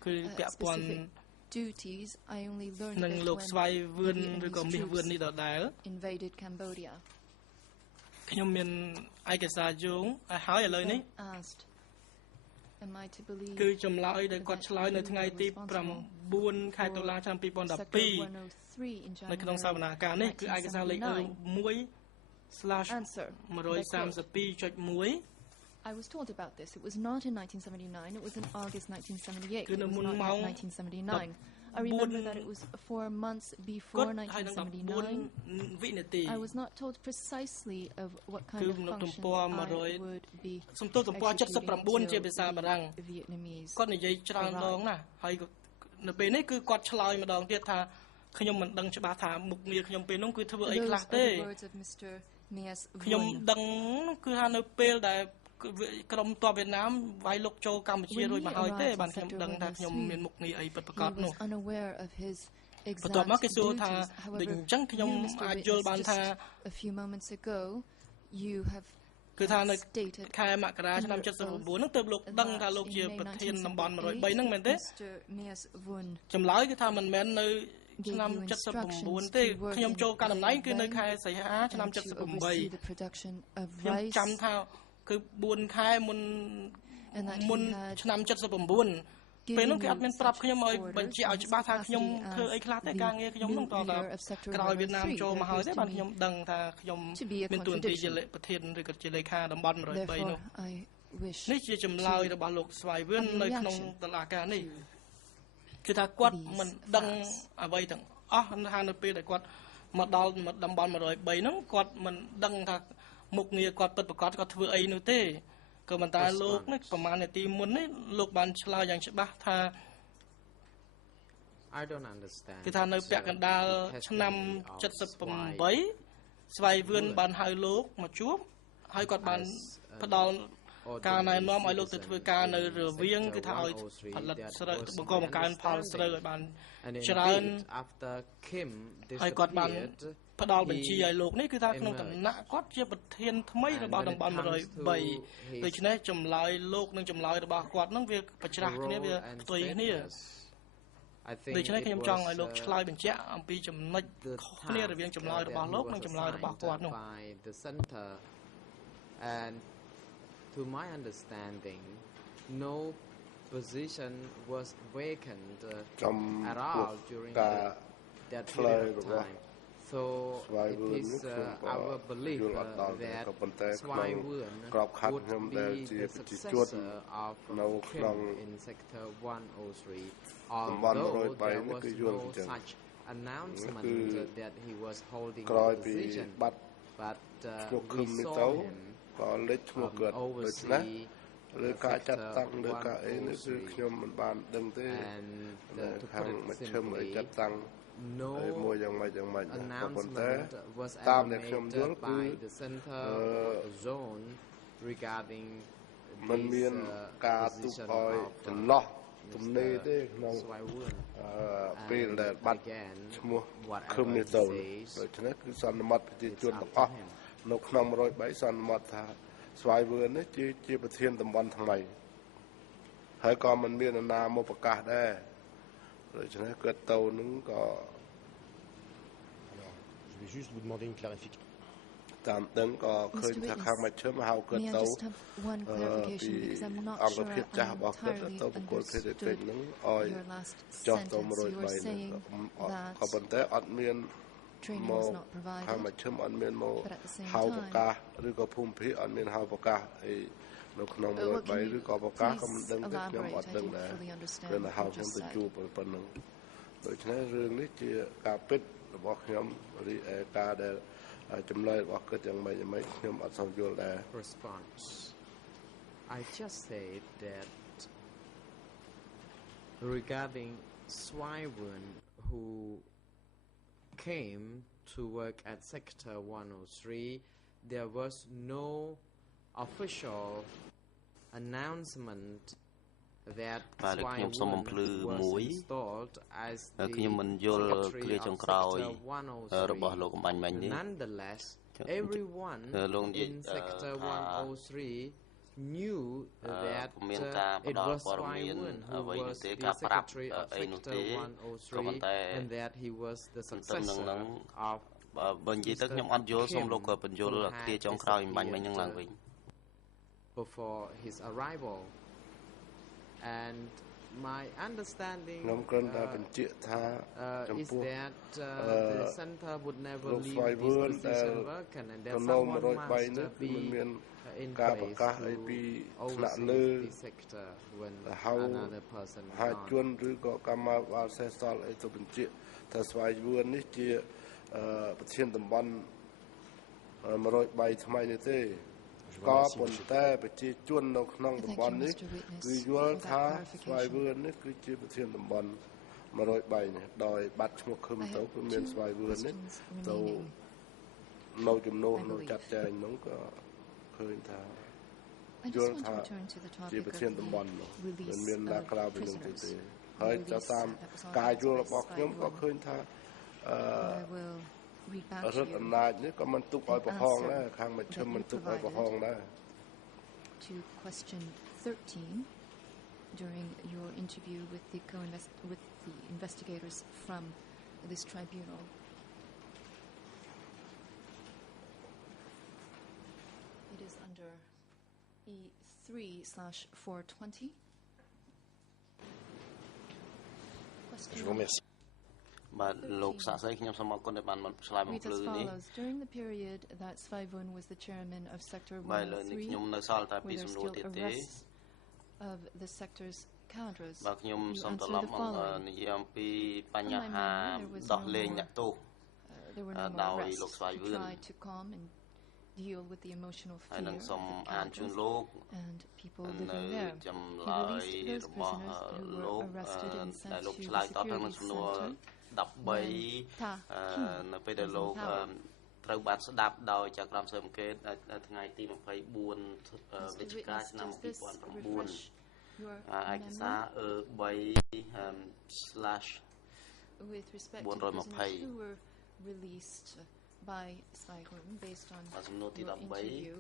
គឺពាក់ព័ន្ធ duties I only learned នឹងលោកស្វ័យវឿនឬក៏មាសវឿននេះដដែល invaded Cambodia ខ្ញុំមានឯកសារយោងហើយឥឡូវនេះគឺចម្លើយដែលគាត់ឆ្លើយនៅថ្ងៃទី9 ខែតុលាឆ្នាំ2012នៅក្នុងសវនាការនេះគឺឯកសារលេខ 1/132.1 I was told about this. It was not in 1979. It was in August 1978. It was not 1979. I remember that it was 4 months before 1979. I was not told precisely of what kind of function I would be executing to Vietnamese. គាត់និយាយច្រើនដងណាស់ហើយនៅពេលនេះគឺគាត់ឆ្លើយម្ដងទៀតថាខ្ញុំមិនដឹងច្បាស់ថាមុខងារខ្ញុំពេលនោះគឺធ្វើអីខ្លះទេខ្ញុំដឹងគឺថានៅពេលដែលក្រុមទ័ពវៀតណាមវាយលុកចូលកម្ពុជារួចមកហើយទេបានខ្ញុំដឹងថាខ្ញុំមានមុខងារអីពិតប្រាកដនោះបន្ទាប់មកគេសួរថាដូចអញ្ចឹងខ្ញុំអាចយល់បានថាគឺថានៅខែមករាឆ្នាំ79ហ្នឹងទើបលោកដឹងថាលោកជាប្រធានតំបន់103ហ្នឹងមែនទេចម្លើយគឺថាមិនមែននៅឆ្នាំ79ទេខ្ញុំចូលកាន់តំណែងគឺនៅខែសីហាឆ្នាំ78ខ្ញុំចាំថាគឺ4ខែមុនឆ្នាំ79ពេលនោះគេអត់មានប្រាប់ខ្ញុំឲ្យបញ្ជាក់ឲ្យច្បាស់ថាខ្ញុំធ្វើអីខ្លះទេការងារខ្ញុំនោះតតែក្រោយវៀតណាមចូលមកហើយទេបានខ្ញុំដឹងថាខ្ញុំមានតួនាទីជាប្រធានឬក៏ជាលេខាតំបន់103នោះនេះជាចម្លើយរបស់លោកស្វ័យវឿននៅក្នុងតុលាការនេះគឺថាគាត់មិនដឹងអ្វីទាំងអស់ថានៅពេលដែលគាត់មកដល់តំបន់103ហ្នឹងគាត់មិនដឹងថាមុខងារគាត់ពិតប្រាកដគាត់ធ្វើអីនោះទេក៏ប៉ុន្តែលោកនេះប្រហែលនាទីមុននេះលោកបានឆ្លើយយ៉ាងច្បាស់ថា I don't understand គឺថានៅពាក់កណ្ដាលឆ្នាំ78ស្វ័យវឿនបានហៅលោកមកជួបហើយគាត់បានផ្ដល់ការណែនាំឲ្យលោកទៅធ្វើការនៅរវាងគឺថាឲ្យផលិតស្រូវបង្កបង្កើនផលស្រូវឲ្យបានច្រើនហើយគាត់បានផ្ដល់បញ្ជាឲ្យលោកនេះគឺថាក្នុងឋានៈគាត់ជាប្រធានថ្មីរបស់តំបន់103ដូច្នេះចម្លើយលោកនិងចម្លើយរបស់គាត់នឹងវាប្រច្រាស់គ្នាវាផ្ទុយគ្នាដូច្នេះខ្ញុំចង់ឲ្យលោកឆ្លើយបញ្ជាក់អំពីចំណុចខុសគ្នារវាងចម្លើយរបស់លោកនិងចម្លើយរបស់គាត់នោះ and to my understanding no position was vacant at all during that period of time. So it is our belief that Swai Wuen would be the successor of Kim in Sector 103, although there was no such announcement that he was holding the position, but we saw him oversee ឬការចាត់តាំងឬការអីនេះគឺខ្ញុំមិនបានដឹងទេខាងមជ្ឈមអីចាត់តាំងមួយយ៉ាងម៉េចយ៉ាងម៉េចប៉ុន្តែតាមដែលខ្ញុំយល់គឺមិនមានការទុកឲ្យចន្លោះ ទំនេរទេក្នុងពេលដែលបាត់ឈ្មោះឃឹមនេះទៅដូច្នេះគឺសន្មតប្រជាជនទាំងអស់នៅក្នុង103សន្មតថាស្វាយវឿននេះជាប្រធានតំបន់ថ្មីហើយក៏មិនមាននរណាមកប្រកាសដែរដូច្នេះគាត់ទៅនឹងក៏ Je vais juste vous demander une clarification. តាមដឹងក៏ឃើញថាខាងមជ្ឈិមហៅគាត់ទៅអង្គភាពចាស់របស់គាត់ទៅបកគលភេទកិច្ចនឹងឲ្យចុះទៅ103ក៏ប៉ុន្តែអត់មានមកខាងមជ្ឈិមអត់មានមកហៅប្រកាសឬក៏ភូមិភាគអត់មានហៅប្រកាសអីនៅក្នុង103ឬក៏ប្រកាសក៏មិនដឹងទេខ្ញុំអត់ដឹងដែរគឺហៅខ្ញុំទៅជួបប៉ុណ្ណឹងដូច្នេះរឿងនេះជាការពិតរបស់ខ្ញុំរីឯការដែលចម្លើយរបស់គាត់យ៉ាងម៉េចខ្ញុំអត់សូវយល់ដែរ Response I just said that regarding Swaiwen who came to work at sector 103 there was no official announcement that Swaiwen was installed as the secretary of sector 103 nonetheless everyone in sector 103 knew that it was Swaiwen who was the secretary of sector 103 and that he was the successor of before his arrival and my understanding is that the center would never leave this position vacant and that someone must be in place to oversee the sector when another person gone. ក៏ប៉ុន្តែប្រជាជននៅក្នុងតំបន់នេះគឺយល់ថាស្វាយវឿននេះគឺជាប្រធានតំបន់103នេះដោយបាត់ឈ្មោះឃឹមទៅគឺមានស្វាយវឿននេះទៅនៅចំនួននៅចាត់ចែងនោះក៏ឃើញថាយល់ថាជាប្រធានតំបន់នោះមិនមានណាក្រៅពីនោះទេហើយតាមការយល់របស់ខ្ញុំក៏ឃើញថារដ្ឋអំណាចនេះក៏មិនទុកឲ្យប្រហោងដែរខាងមជ្ឈិមមិនទុកឲ្យប្រហោងដែរ To question 13 during your interview with the investigators from this tribunal. It is under E3/420. Je vous remercie. During the period that Svajvun was the chairman of Sector 103, were there still arrests of the sector's cadres? You answer the following. There were no more arrests. He tried to calm and deal with the emotional fear of the cadres and people living there. He released those prisoners who were arrested and sent to the security center. នៅពេលដែលលោកត្រូវបានស្ដាប់ដោយចក្រមសើមគេថ្ងៃទី24វិច្ឆិកាឆ្នាំ2009ឯកសារ3/420 were released by Svajvun based on your interview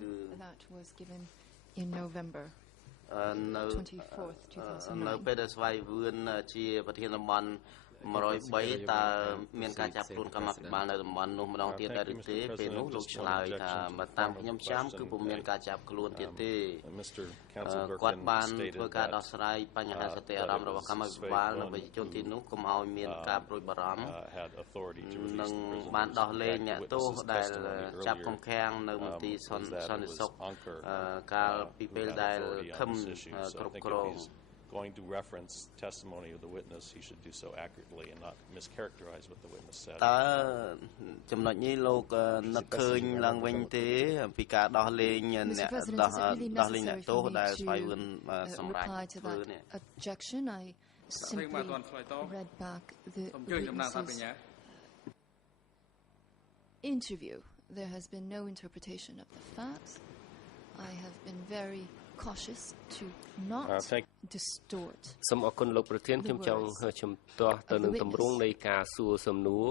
that was given in November 24th 2009 នៅពេលដែលស្វ័យវឿនជាប្រធានតំបន់ 103 តើមានការចាប់ខ្លួនកម្មាភិបាលនៅតំបន់នោះម្ដងទៀតដែរឬទេពេលនោះលោកឆ្លើយថាបើតាមខ្ញុំចាំគឺពុំមានការចាប់ខ្លួនទៀតទេគាត់បានធ្វើការដោះស្រាយបញ្ហាសតិអារម្មណ៍របស់កម្មាភិបាលនៅប្រជាជនទីនោះកុំឲ្យមានការព្រួយបារម្ភនិងបានដោះលែងអ្នកទោសដែលចាប់ឃុំឃាំងនៅមន្ទីរសន្តិសុខកាលពីពេលដែលខឹមគ្រប់គ្រង going to reference testimony of the witness, he should do so accurately and not mischaracterize what the witness said. តើចំណុចនេះលោកនឹកឃើញឡើងវិញទេពីការដោះលែងអ្នកដោះលែងអ្នកទោសដែលស្វ័យវឿនសម្រាប់ធ្វើនេះ objection I simply read back the interview there has been no interpretation of the facts I have been very cautious to not distort សូមអរគុណលោកប្រធានខ្ញុំចង់ជំទាស់ទៅនឹងទម្រង់នៃការសួរសំណួរ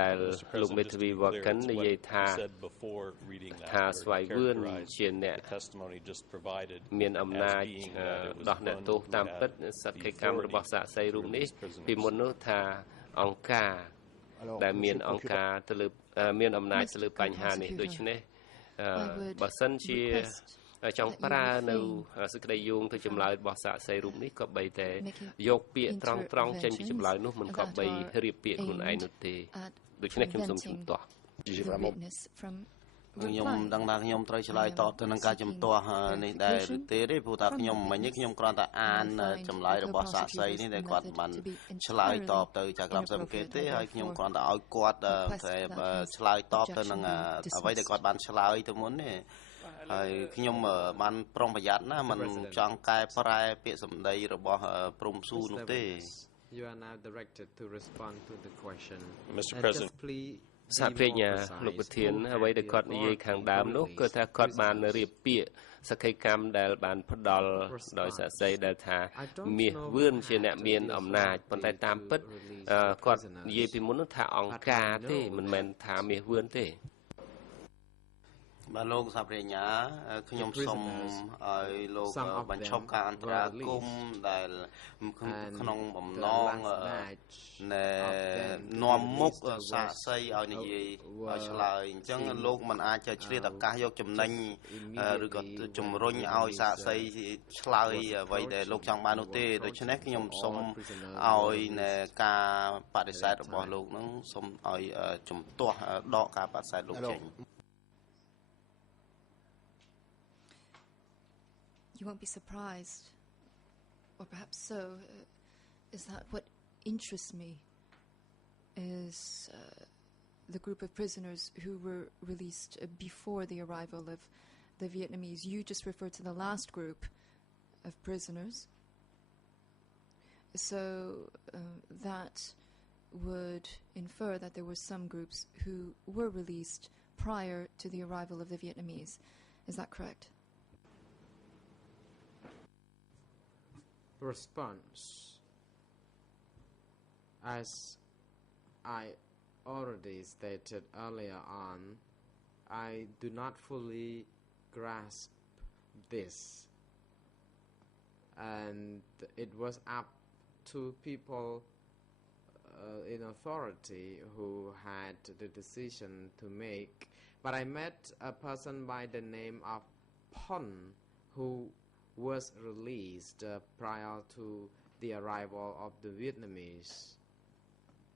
ដែលលោកមេធាវីវ៉ាកិននិយាយថាស្វ័យវឿនជាអ្នកមានអំណាចដោះអ្នកទោសតាមពិតសក្ខីកម្មរបស់សាក្សីរូបនេះពីមុននោះថាអង្គការដែលមានអង្គការទៅលើមានអំណាចទៅលើបញ្ហានេះដូច្នេះបើសិនជាចង់ប្រើនៅសេចក្តីយោងទៅចម្លើយរបស់សាក្សីរូបនេះក៏បីតែយកពាក្យត្រង់ចេញពីចម្លើយនោះមិនក៏បីរៀបពាក្យខ្លួនឯងនោះទេដូច្នេះខ្ញុំសូមជំទាស់ខ្ញុំដឹងថាខ្ញុំត្រូវឆ្លើយតបទៅនឹងការជំទាស់នេះដែរឬទេព្រោះថាខ្ញុំមិញនេះខ្ញុំគ្រាន់តែអានចម្លើយរបស់សាក្សីនេះដែលគាត់បានឆ្លើយតបទៅចៅក្រមសិទ្ធិគេទេហើយខ្ញុំគ្រាន់តែឲ្យគាត់ឆ្លើយតបទៅនឹងអ្វីដែលគាត់បានឆ្លើយទៅមុននេះហើយខ្ញុំបានប្រុងប្រយ័ត្នណាមិនចង់កែប្រែពាក្យសម្ដីរបស់ព្រំស៊ូនោះទេ You are now directed to respond to the question. Mr. President, សាភិញ្ញាលោកប្រធានអ្វីដែលគាត់និយាយខាងដើមនោះគឺថាគាត់បានរៀបពាក្យសក្ខីកម្មដែលបានផ្ដល់ដោយសាក្សីដែលថាមាសវឿនជាអ្នកមានអំណាចប៉ុន្តែតាមពិតគាត់និយាយពីមុននោះថាអង្គការទេមិនមែនថាមាសវឿនទេបាទលោកសាភិញ្ញាខ្ញុំសូមឲ្យលោកបញ្ឈប់ការអន្តរាគមន៍ដែលក្នុងបំណងនាំមុខសាក្សីឲ្យនិយាយឲ្យឆ្លើយអញ្ចឹងលោកមិនអាចឆ្លៀតឱកាសយកចំណេញឬក៏ជំរុញឲ្យសាក្សីឆ្លើយអ្វីដែលលោកចង់បាននោះទេដូច្នេះខ្ញុំសូមឲ្យការបដិសេធរបស់លោកនឹងសូមឲ្យជំទាស់ដកការបដិសេធលោកចេញYou won't be surprised, or perhaps so, is that what interests me is the group of prisoners who were released before the arrival of the Vietnamese. You just referred to the last group of prisoners. So that would infer that there were some groups who were released prior to the arrival of the Vietnamese. Is that correct? Response. As I already stated earlier on, I do not fully grasp this, and it was up to people in authority who had the decision to make. But I met a person by the name of Pon who was released prior to the arrival of the Vietnamese,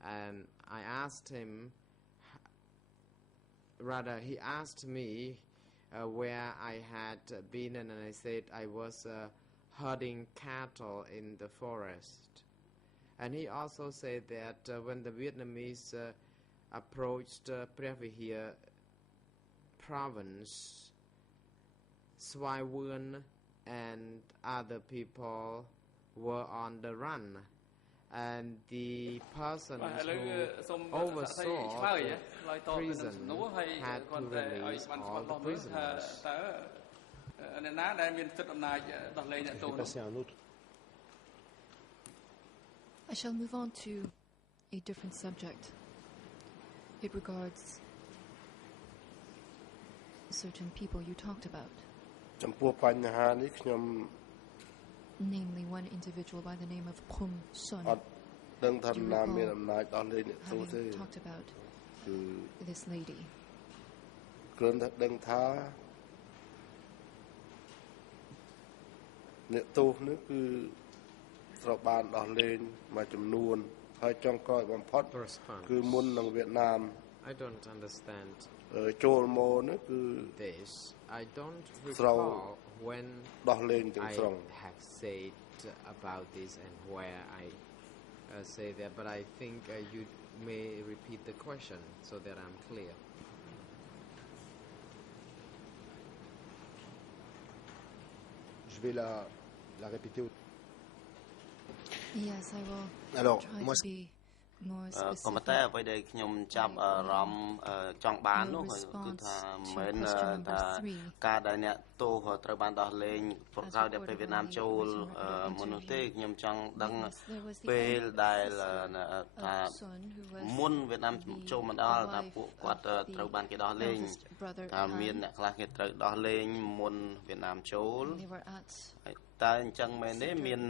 and I asked him, rather he asked me where I had been, and I said I was herding cattle in the forest. And he also said that when the Vietnamese approached Pre Vihear province, Svai Vuon and other people were on the run, and the person who oversaw the prison had to release all the prisoners. I shall move on to a different subject. It regards certain people you talked about. Namely, one individual by the name of Phum Son. Do you recall having talked about this lady? គ្រាន់តែដឹងថាអ្នកទោសនេះគឺត្រូវបានដោះលែងមួយចំនួនហើយចុងក្រោយបំផុតគឺមុននឹងវៀតណាម I don't understand. ចូលមកនេះគឺ this. I don't recall when I have said about this and where I say that, but I think you may repeat the question so that I'm clear. Je vais la répéter. Yes, I will try to be more ក៏ប៉ុន្តែអ្វីដែលខ្ញុំចាប់អារម្មណ៍ចង់បាននោះគឺថាមិនថាការដែលអ្នកទោសត្រូវបានដោះលែងប្រកបដោយពេលវៀតណាមចូលមុននោះទេខ្ញុំចង់ដឹងពេលដែលថាមុនវៀតណាមចូលមកដល់ថាពួកគាត់ត្រូវបានគេដោះលែងថាមានអ្នកខ្លះគេត្រូវដោះលែងមុនវៀតណាមចូលតែអញ្ចឹងមែនទេមាន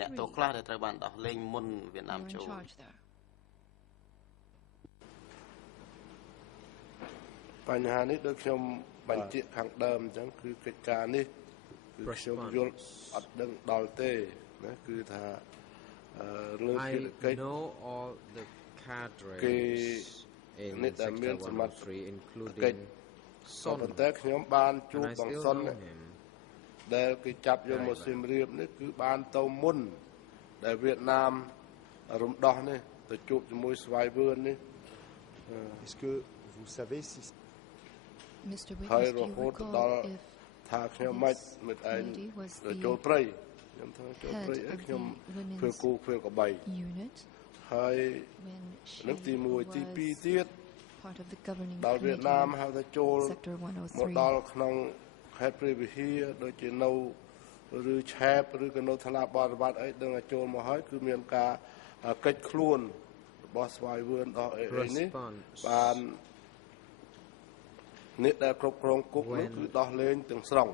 អ្នកទោសខ្លះដែលត្រូវបានដោះលែងមុនវៀតណាមចូលបញ្ហានេះដូចខ្ញុំបញ្ជាក់ខាងដើមអញ្ចឹងគឺកិច្ចការនេះគឺខ្ញុំយល់អត់ដឹងដល់ទេណាគឺថាលើភារកិច្ច know all the cadres គេនេះតែមានសមត្ថភាព including ប៉ុន្តែខ្ញុំបានជួបបងសុនដែលគេចាប់យកមកសៀមរាបនេះគឺបានទៅមុនដែលវៀតណាមរំដោះនេះទៅជួបជាមួយស្វាយវឿននេះ Est-ce que vous savez si Mr. Witness, ហើយរហូតដល់ថាខ្ញុំមិនឯងចូលព្រៃខ្ញុំថាចូលព្រៃអីខ្ញុំធ្វើគូធ្វើកបីហើយនឹងទី1ទី2ទៀតដល់វៀតណាមហៅថាចូលមកដល់ក្នុងខេត្តព្រៃវិហារដូចជានៅឬឆែបឬក៏នៅថ្នាក់បរិវត្តអីដឹងតែចូលមកហើយគឺមានការកិច្ចខ្លួនរបស់ស្វាយវឿនដល់អីនេះបានអ្នកដែលគ្រប់គ្រងគុកនោះគឺដោះលែងទាំងស្រុង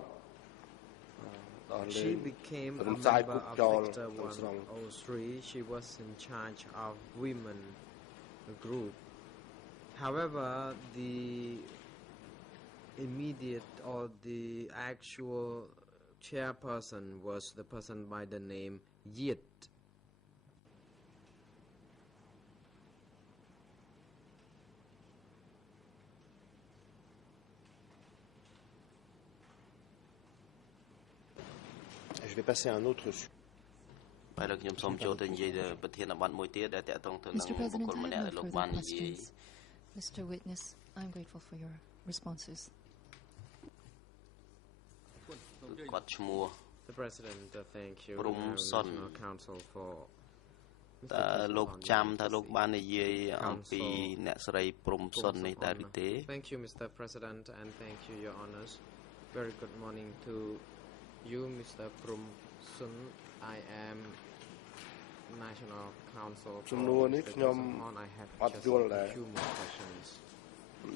ដោះលែង She became a member of Sector 103. She was in charge of women group. However, the immediate or the actual chairperson was the person by the name Yit. Je vais passer à un autre sujet. ហើយខ្ញុំសូមចូលទៅនិយាយប្រធានបទមួយទៀតដែលតកតងទៅនឹងបុគ្គលម្នាក់ដែលលោកបាននិយាយ Mr. Witness, I'm grateful for your responses. គាត់ឈ្មោះ The President, thank you. ព្រំសុន Council for តើលោកចាំថាលោកបាននិយាយអំពីអ្នកស្រីព្រំសុននេះដែរឬទេ Thank you, Mr. President, and thank you, Your Honors. Very good morning to you, Mr. Prum Sun. I am National Council for ចំនួននេះខ្ញុំអត់យល់ដែរ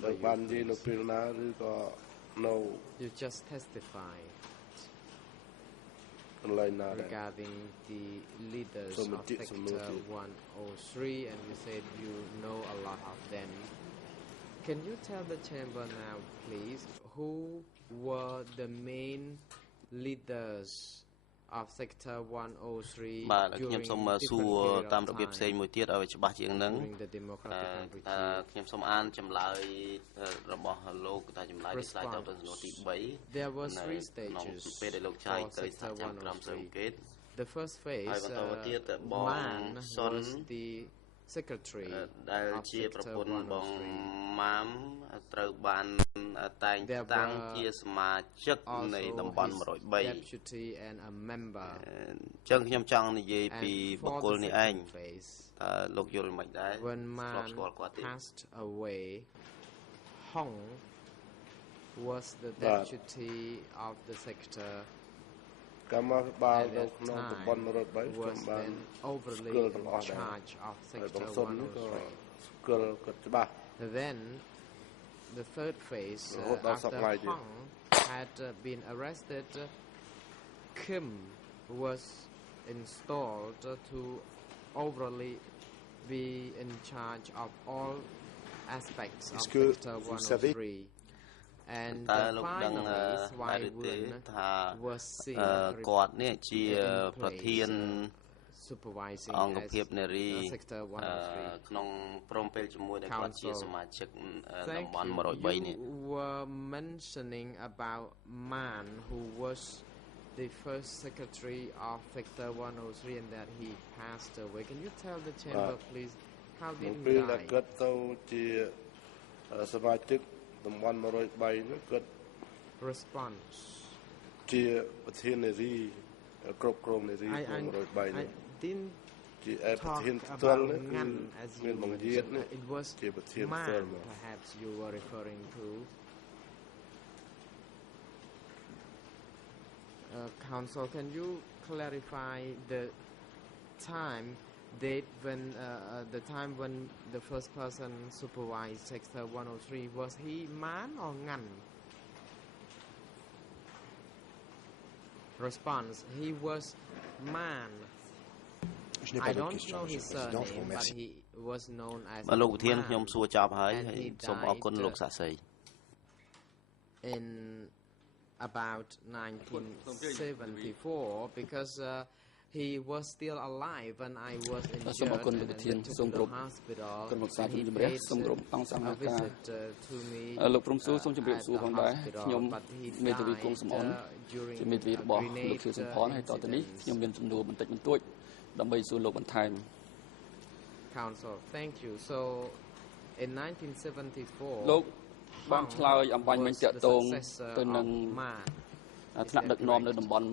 ដោយបាននិយាយនៅពេលណាឬក៏ no You just testified regarding the leaders of Sector 103 and you said you know a lot of them. Can you tell the chamber now, please, who were the main leaders of Sector 103 បាទខ្ញុំសូមសួរតាមរបៀបផ្សេងមួយទៀតឲ្យច្បាស់ជាងនឹងខ្ញុំសូមអានចម្លើយរបស់លោកថាចម្លើយឆ្លើយតបទៅសំណួរទី3 There were 3 stages ពេលដែលលោកឆ្លើយទៅសាចាំក្រុមសង្កេត The first phase ហើយបន្តមកទៀតបងសុន the secretary ដែលជាប្រពន្ធបងម៉ាមត្រូវបានតែងតាំងជាសមាជិកនៃតំបន់103 deputy and a member អញ្ចឹងខ្ញុំចង់និយាយពីបុគ្គលនេះឯងលោកយល់មិនដែរ When man passed away Hong was the deputy of the sector កម្មបាលនៅក្នុងតំបន់103ខ្ញុំបាន overly in charge of sector 103 Then the third phase after Hong had been arrested Kim was installed to overly be in charge of all aspects of sector 103 And finally, Swai Woon was seen គាត់នេះជាប្រធាន supervising អង្គភាពនារី sector 103ក្នុងព្រមពេលជាមួយដែលគាត់ជាសមាជិកតំបន់103នេះ You were mentioning about man who was the first secretary of sector 103 and that he passed away. Can you tell the chamber please how did he die? គាត់ទៅជាសមាជិកតំបន់103នោះគាត់ response ជាប្រធាននារីគ្រប់គ្រងនារី103 I didn't talk about Ngan as you mentioned. It was man, perhaps you were referring to. Counsel, can you clarify the date when the time when the first person supervised Sector 103? Was he man or Ngan? Response: he was man. I don't know his surname, but he was known as man. And he died in about 1974 because he was still alive when I was injured and went to the hospital. And he paid a visit to me at the hospital, but he died during a grenade incident. Counsel, thank you. So, in 1974,បានឆ្លើយអំបញ្ញមិញតាក់ទងទៅនឹងថ្នាក់ដឹកនាំនៅតំបន់103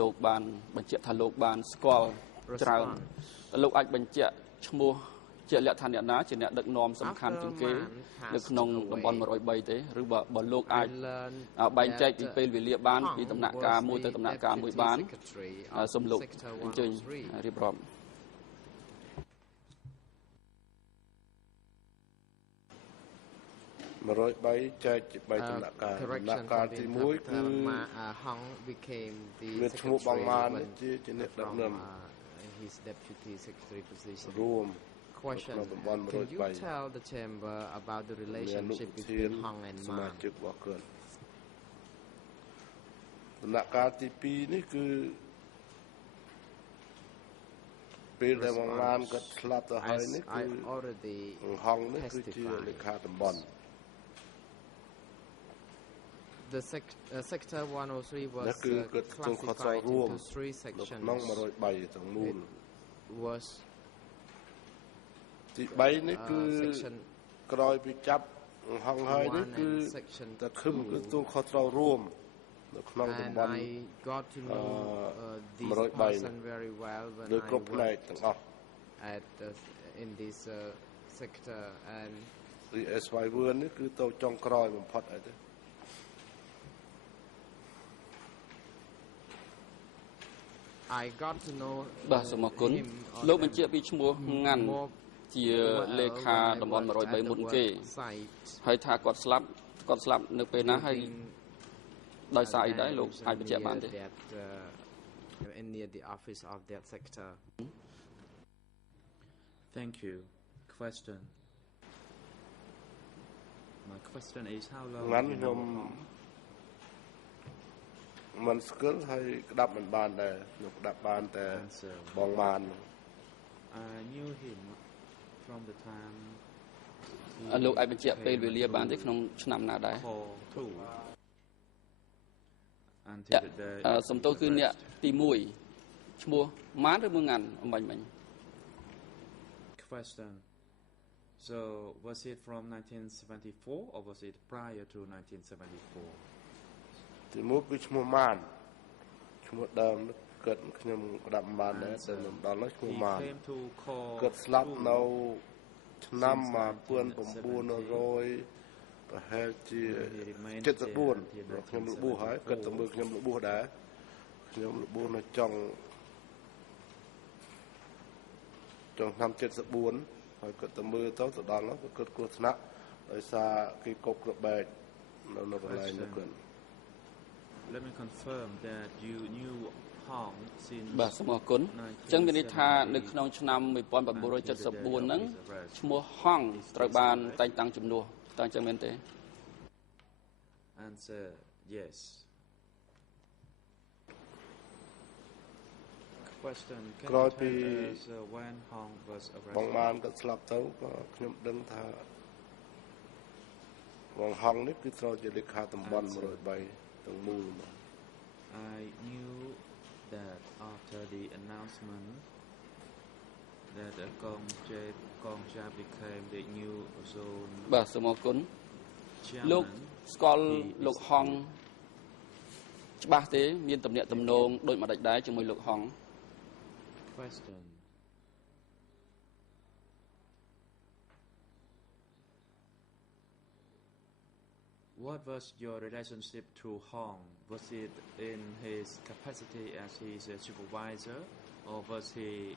លោកបានបញ្ជាក់ថាលោកបានស្គាល់ច្រើនលោកអាចបញ្ជាក់ឈ្មោះជាលក្ខណៈអ្នកណាជាអ្នកដឹកនាំសំខាន់ជាងគេនៅក្នុងតំបន់103ទេឬបើលោកអាចបែងចែកពីពេលវេលាបានពីដំណាក់កាលមួយទៅដំណាក់កាលមួយបានសូមលោកអញ្ជើញរៀបរាប់103ចែកជា3ដំណាក់កាលដំណាក់កាលទី1គឺហង became the មានឈ្មោះបងម៉ានជាអ្នកដឹកនាំ his deputy secretary position រួម Question: Can you tell the chamber about the relationship between Hong and Man? ដំណាក់កាលទី2នេះគឺពេលដែលបងម៉ានគាត់ស្លាប់ទៅហើយនេះគឺហងនេះគឺជាលេខាតំបន់The sector 103 was classified into 3 sections. Was ទី3នេះគឺក្រោយពីចាប់ហងហើយនេះគឺតែខឹមគឺទូខុសត្រូវរួមនៅក្នុងតំបន់ I got to know this person very well when I worked at in this sector and SY 1នេះគឺទៅចុងក្រោយបំផុតហើយទេI got to know បាទសូមអរគុណលោកបញ្ជាក់ពីឈ្មោះងាន់ជាលេខាតំបន់103មុនគេហើយថាគាត់ស្លាប់នៅពេលណាហើយដោយសារអីដែរលោកអាចបញ្ជាក់បានទេ in near the office of that sector. Thank you. Question. My question is how long ខ្ញុំមិនស្គាល់ហើយក្តាប់មិនបានដែរខ្ញុំក្តាប់បានតែបងម៉ាន I knew him from the time លោកអាចបញ្ជាក់ពេលវេលាបានទេក្នុងឆ្នាំណាដែរសំទោសគឺអ្នកទី1ឈ្មោះម៉ានឬមួយងាន់អំបញ្ញមិញ Question. So was it from 1974 or was it prior to 1974? ទី1គឺឈ្មោះម៉ានឈ្មោះដើមគាត់ខ្ញុំក្តាប់បានដែរតែមិនដល់នោះឈ្មោះម៉ានគាត់ស្លាប់នៅឆ្នាំ1900ប្រហែលជា74ខ្ញុំលបួសហើយគាត់ទៅមើលខ្ញុំលបួសដែរខ្ញុំលបួសនៅចុងឆ្នាំ74ហើយគាត់ទៅមើលទៅដល់នោះគាត់គ្រោះថ្នាក់ដោយសារគេកប់ក្របបែកនៅកន្លែងនោះគាត់ Let me confirm that you knew Hong since បាទសូមអរគុណអញ្ចឹងមានន័យថានៅក្នុងឆ្នាំ1974ហ្នឹងឈ្មោះហងត្រូវបានតែងតាំងជំនួសតើអញ្ចឹងមែនទេ Answer yes. Question. Can you tell us when Hong was arrested? បងបានគាត់ស្លាប់ទៅក៏ខ្ញុំដឹងថាបងហងនេះគឺត្រូវជាលេខាតំបន់103ទាំងមូល I knew that after the announcement that Gongja became the new zone បាទសូមអរគុណលោកស្គាល់លោកហងច្បាស់ទេមានទំនាក់ទំនងដូចម្ដេចដែរជាមួយលោកហង Question. What was your relationship to Hong? Was it in his capacity as his supervisor, or was he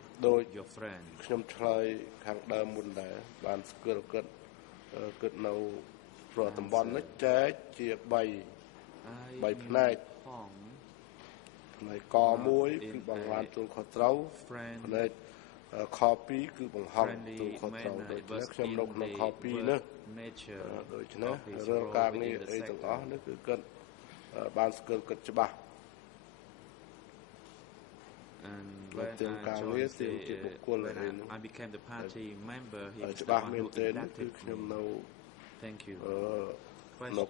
your friend? ខ្ញុំឆ្លើយខាងដើមមុនដែរបានស្គាល់គិតនៅប្រតំបន់នេះចែកជា3ផ្នែកផ្នែកក1គឺបង្ហាញទូលខុសត្រូវផ្នែកខ2គឺបង្ហោះទូលខុសត្រូវដូចនេះខ្ញុំនៅក្នុងខ2នេះដូច្នេះរឿងការងារអីទាំងអស់នេះគឺគិតបានស្គាល់គិតច្បាស់ And when I became the party member, he was the one who inducted me. Thank you. Question.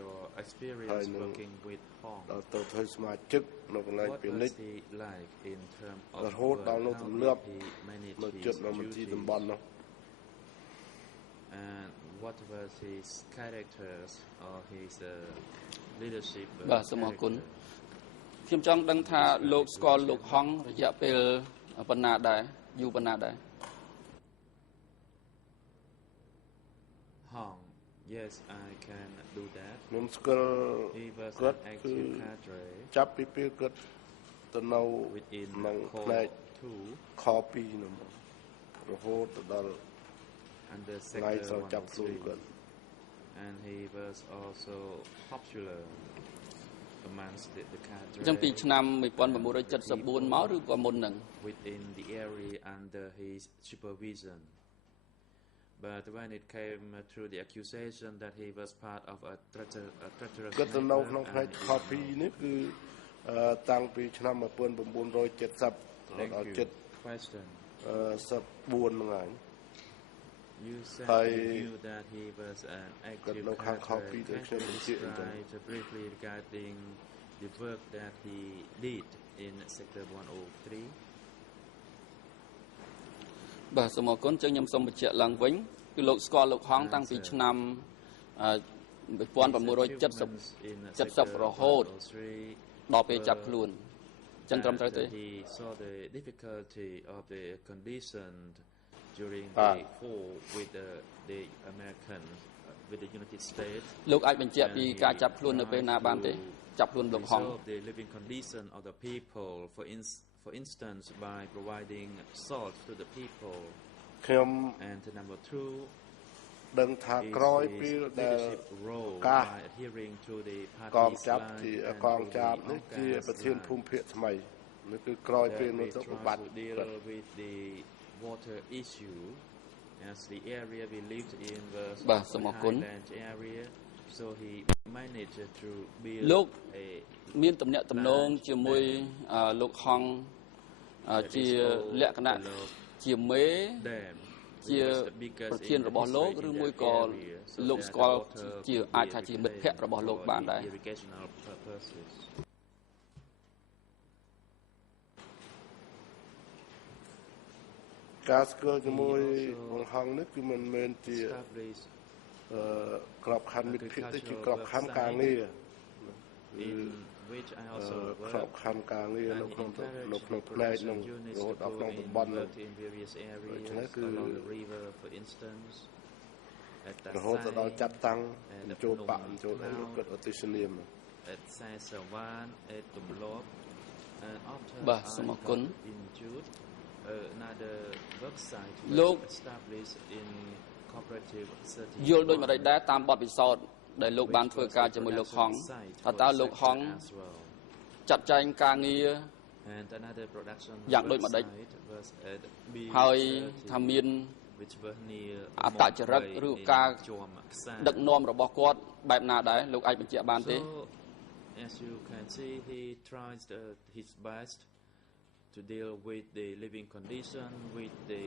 Your experience working with Hong. What was he like in terms of work? How did he manage his duties? And what was his characters or his leadership? បាទសូមអរគុណខ្ញុំចង់ដឹងថាលោកស្គាល់លោកហងរយៈពេលប៉ុណ្ណាដែរយូរប៉ុណ្ណាដែរ Hong, yes, I can do that. ខ្ញុំស្គាល់គាត់គឺចាប់ពីពេលគាត់ទៅនៅក្នុងផ្នែកខ2នោះរហូតដល់ And the sector and he was also popular amongst the cadre. ចឹងពីឆ្នាំ1974មកឬក៏មុនហ្នឹង within the area under his supervision. But when it came through the accusation that he was part of a treacherous គាត់ទៅនៅក្នុងផ្នែកខ2នេះគឺតាំងពីឆ្នាំ1970ដល់ចិត្ត question 14ហ្នឹងហើយ You said you knew that he was an active cadre. Can you describe briefly regarding the work that he did in Sector 103? បាទសូមអរគុណចឹងខ្ញុំសូមបញ្ជាក់ឡើងវិញគឺលោកស្គាល់លោកហងតាំងពីឆ្នាំ1970រហូតដល់ពេលចាប់ខ្លួនចឹងត្រឹមត្រូវទេ He saw the difficulty of the condition during the war with the American with the United States លោកអាចបញ្ជាក់ពីការចាប់ខ្លួននៅពេលណាបានទេចាប់ខ្លួនលោកហង the living condition of the people for instance by providing salt to the people ខ្ញុំ and number 2 ដឹងថាក្រោយពេលដែលការកងចាប់ទីកងចាប់នេះជាប្រធានភូមិភាគថ្មីនេះគឺក្រោយពេលនោះទៅបាត់ water issue as the area we lived in was highland area so he managed to build លោកមានទំនាក់ទំនងជាមួយលោកហងជាលក្ខណៈជាមេជាប្រធានរបស់លោកឬមួយក៏លោកស្គាល់ជាអាចថាជាមិត្តភក្តិរបស់លោកបានដែរ ការស្គាល់ជាមួយបងហងនេះគឺមិនមែនជាក្របខ័ណ្ឌមិត្តភាពទេជាក្របខ័ណ្ឌការងារក្របខ័ណ្ឌការងារនៅក្នុងផ្នែកនោះរហូតដល់ក្នុងតំបន់នោះដូច្នេះគឺរហូតដល់ចាត់តាំងចូលបាក់ចូលអីគាត់អតិសនាម បាទសូមអរគុណ another website លោក established in cooperative យល់ដូចម្តេចដែរតាមបទពិសោធន៍ដែលលោកបានធ្វើការជាមួយលោកហងថាតើលោកហងចាត់ចែងការងារយ៉ាងដូចម្តេចហើយថាមានអត្តចរិតឬការដឹកនាំរបស់គាត់បែបណាដែរលោកអាចបញ្ជាក់បានទេ As you can see he tries his best to deal with the living condition with the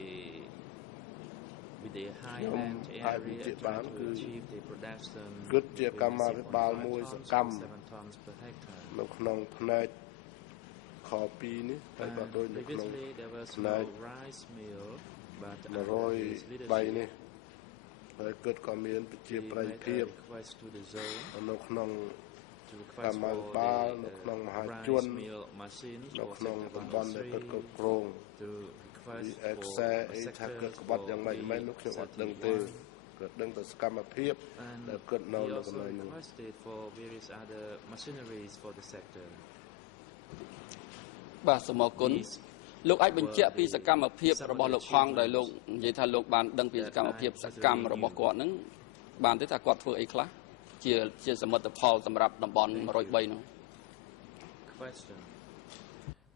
highland area trying to achieve the production គឺជាកម្មាភិបាលមួយសកម្មនៅក្នុងផ្នែកខ2នេះហើយក៏ដូចនៅក្នុងផ្នែក rice mill but 103នេះហើយគាត់ក៏មានប្រជាប្រិយភាពនៅក្នុង request for the rice mill machines for Sector 103 to request for a sector for the UP31. And he also requested for various other machineries for the sector. បាទសូមអរគុណលោកអាចបញ្ជាក់ពីសកម្មភាពរបស់លោកហងដែលលោកនិយាយថាលោកបានដឹងពីសកម្មភាពសកម្មរបស់គាត់ហ្នឹងបានទេថាគាត់ធ្វើអីខ្លះជាសមិទ្ធផលសម្រាប់តំបន់103នោះ Question.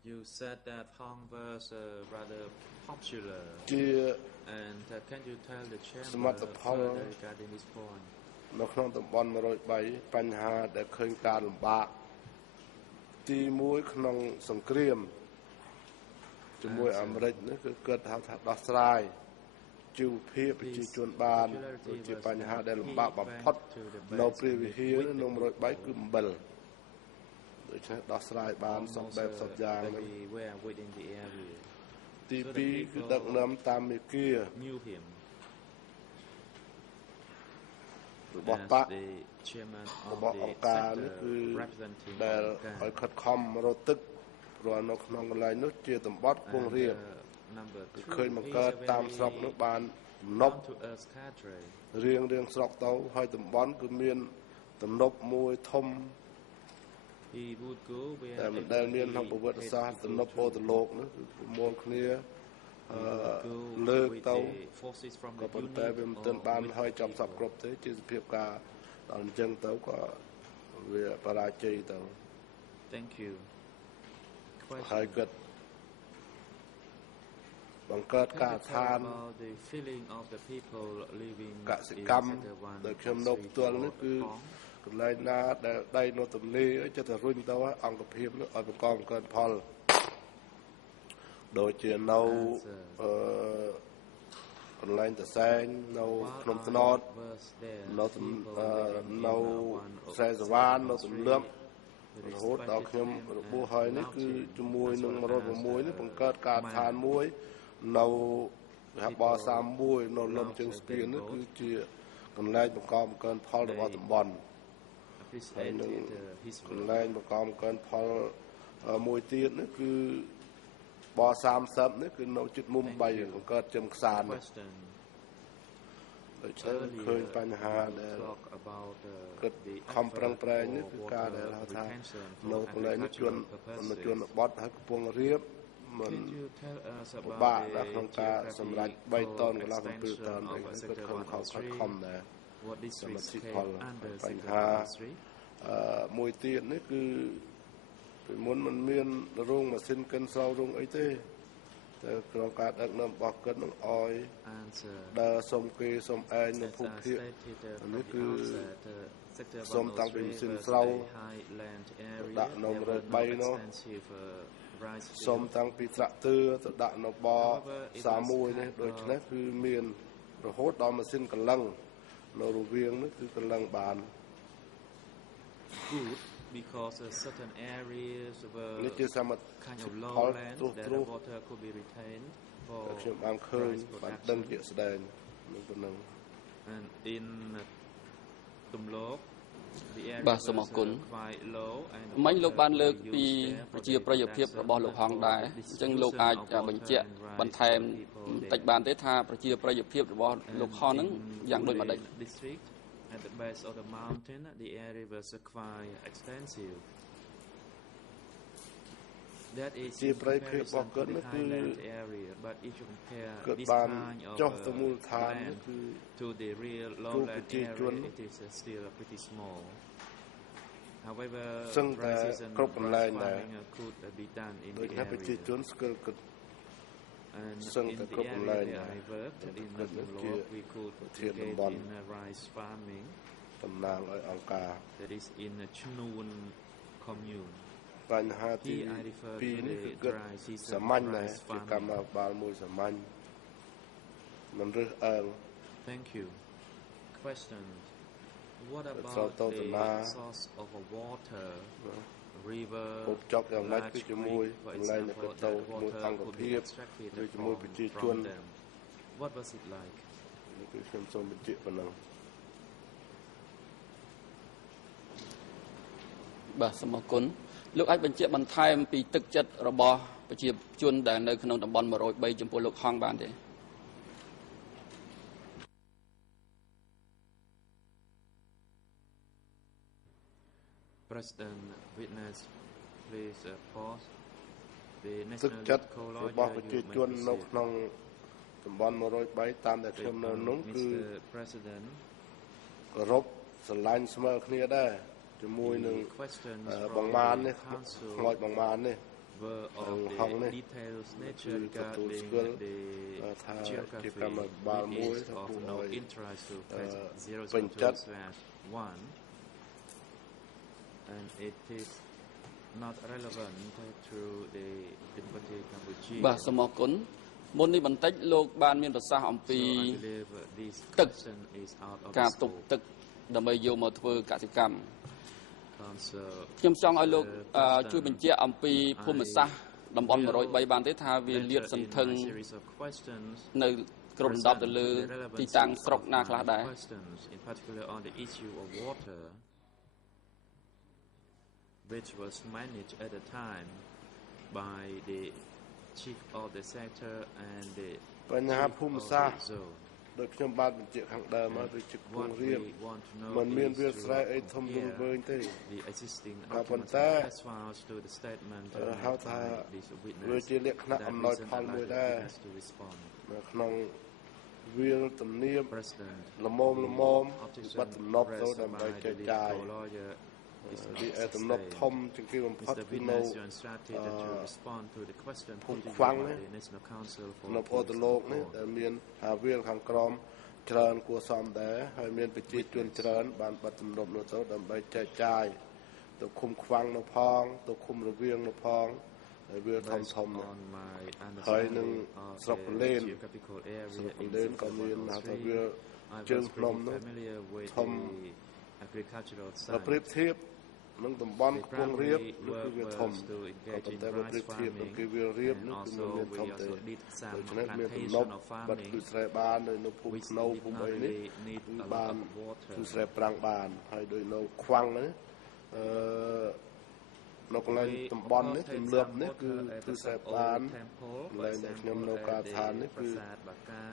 You said that Hong was rather popular. And can you tell the chairman further regarding this point? នៅក្នុងតំបន់103បញ្ហាដែលឃើញការលំបាកទី1ក្នុងសង្គ្រាមជាមួយអាមេរិកនេះគឺគាត់ហៅថាដោះស្រាយជីវភាពប្រជាជនបានជាបញ្ហាដែលលំបាកបំផុតនៅព្រះវិហារនៅ103គឺអំបិលដូច្នេះដោះស្រាយបានសពបែបសពយ៉ាងទី2គឺដឹកនាំតាមមេគារបស់បករបស់អង្គការនេះគឺដែលឲ្យខិតខំរត់ទឹកព្រោះនៅក្នុងកន្លែងនោះជាតំបន់ពងរៀបឃើញបង្កើតតាមស្រុកនោះបានទំនប់រៀងស្រុកទៅហើយតំបន់គឺមានទំនប់មួយធំដែលមានក្នុងប្រវត្តិសាស្ត្រទំនប់ពោធិលោកនោះគឺប្រមូលគ្នាលើកទៅក៏ប៉ុន្តែវាមិនទាន់បានហើយចំសពគ្រប់ទេជាសភាពការដល់អញ្ចឹងទៅក៏វាបរាជ័យទៅ Thank you ហើយគាត់បង្កើតការឋានកសិកម្មដែលខ្ញុំនៅផ្ទាល់នេះគឺកន្លែងណាដែលដីនៅទន្លេចិត្តតែរុញទៅអង្គភាពនោះឲ្យបង្កើនផលដូចជានៅកន្លែងតសែងនៅភ្នំត្នោតនៅស្រែសវ៉ាននៅទន្លឹមរហូតដល់ខ្ញុំរបួសហើយនេះគឺជាមួយនឹង106នេះបង្កើតការឋានមួយនៅហាប31នៅលំជើងស្ពាននេះគឺជាកន្លែងបង្កើនផលរបស់តំបន់ហើយនឹងកន្លែងបង្កើនផលមួយទៀតនេះគឺប30នេះគឺនៅជិតមុំ3បង្កើតចំខ្សានដូច្នេះឃើញបញ្ហាដែលគិតខំប្រឹងប្រែងនេះគឺការដែលហៅថានៅកន្លែងនេះជនបទហើយកំពុងរៀបមិនពិបាកដល់ក្នុងការសម្រេច3តោនកន្លះ7តោននេះគឺខំដែរសមាជិកផលបញ្ហាមួយទៀតនេះគឺពីមុនមិនមានរោងម៉ាស៊ីនកិនស្រោរោងអីទេតែក្នុងការដឹកនាំរបស់គាត់នឹងអោយដើរសុំគេសុំឯងនៅភូមិភាគនេះគឺសុំតាំងពីម៉ាស៊ីនស្រោដាក់នៅ103នោះសុំតាំងពីត្រាក់ទ័រទៅដាក់នៅប31នេះដូច្នេះគឺមានរហូតដល់ម៉ាស៊ីនកលឹងនៅរវាងនេះគឺកលឹងបាន good because certain areas were kind of lowland that the water could be retained for rice production. And in Tumlok, the area was quite low and មិញលោកបានលើកពីប្រជាប្រិយភាពរបស់លោកហងដែរអញ្ចឹងលោកអាចបញ្ជាក់បន្ថែមបន្តិចបានទេថាប្រជាប្រិយភាពរបស់លោកហងហ្នឹងយ៉ាងដូចម្ដេច At the base of the mountain, the area was quite extensive. That is in comparison to the highland area, but if you compare this kind of land to the real lowland area, it is still pretty small. However, precision farming could be done in the area. And in the area I worked in Tumlok, we could engage in rice farming. That is in a Chnoon commune. Here I refer to the dry season rice farming. Thank you. Question. What about the source of water? River, large creek, for example, that water could be extracted from them. What was it like? បាទសូមអរគុណលោកអាចបញ្ជាក់បន្ថែមពីទឹកចិត្តរបស់ប្រជាជនដែលនៅក្នុងតំបន់103ចំពោះលោកហងបានទេ President witness please pause the ទឹក national ចិត្ត call របស់ប្រជាជននៅក្នុងតំបន់103តាមដែលខ្ញុំនៅនោះគឺ President គោរពស្រឡាញ់ស្មើគ្នាដែរជាមួយនឹងបងម៉ាននេះខ្មោចបងម៉ាននេះ were of the details nature regarding the geography is of no interest to page 002/1 and it is not relevant to the Democratic Cambodia បាទសូមអរគុណមុននេះបន្តិចលោកបានមានប្រសាសន៍អំពីទឹកការទុកទឹកដើម្បីយកមកធ្វើកសិកម្មខ្ញុំចង់ឲ្យលោកជួយបញ្ជាក់អំពីភូមិសាស្ត្រតំបន់103បានទេថាវាលាតសន្ធឹងនៅក្រុមដប់ទៅលើទីតាំងស្រុកណាខ្លះដែរ which was managed at the time by the chief of the sector and the បញ្ហាភូមិសាស្ត្រដោយខ្ញុំបានបញ្ជាក់ខាងដើមមកដូចជាគងរៀបមិនមានវាលស្រែអីធំរវើងទេក៏ប៉ុន្តែហៅថាវាជាលក្ខណៈអំណោយផលមួយដែរនៅក្នុងវាលទំនៀមល្មមបាត់ទំនប់ទៅដើម្បីចែកចាយវាទំនប់ធំជាងគេបំផុតគឺនៅភូមិខ្វាំងនេះនៅពោធិ៍លោកនេះដែលមានអាវាលខាងក្រោមច្រើនគួរសមដែរហើយមានប្រជាជនច្រើនបានបាត់ទំនប់នោះទៅដើម្បីចែកចាយទៅឃុំខ្វាំងនៅផងទៅឃុំរវៀងនៅផងហើយវាធំហើយនឹងស្រុកលេនក៏មានហៅថាវាជើងភ្នំនោះធំប្រៀបធៀបនឹងតំបន់ខ្ពង់រាបនោះគឺវាធំក៏ប៉ុន្តែបើប្រៀបធៀបនឹងគឺវារៀបនោះគឺមិនមានធំទេដូច្នេះមានទំនប់បាត់គឺស្រែបាននៅភូមិស្នូភូមិអីនេះគឺបានគឺស្រែប្រាំងបានហើយដោយនៅខ្វាំងនេះនៅកន្លែងតំបន់នេះទម្លាប់នេះគឺស្រែបានកន្លែងដែលខ្ញុំនៅការដ្ឋាននេះគឺ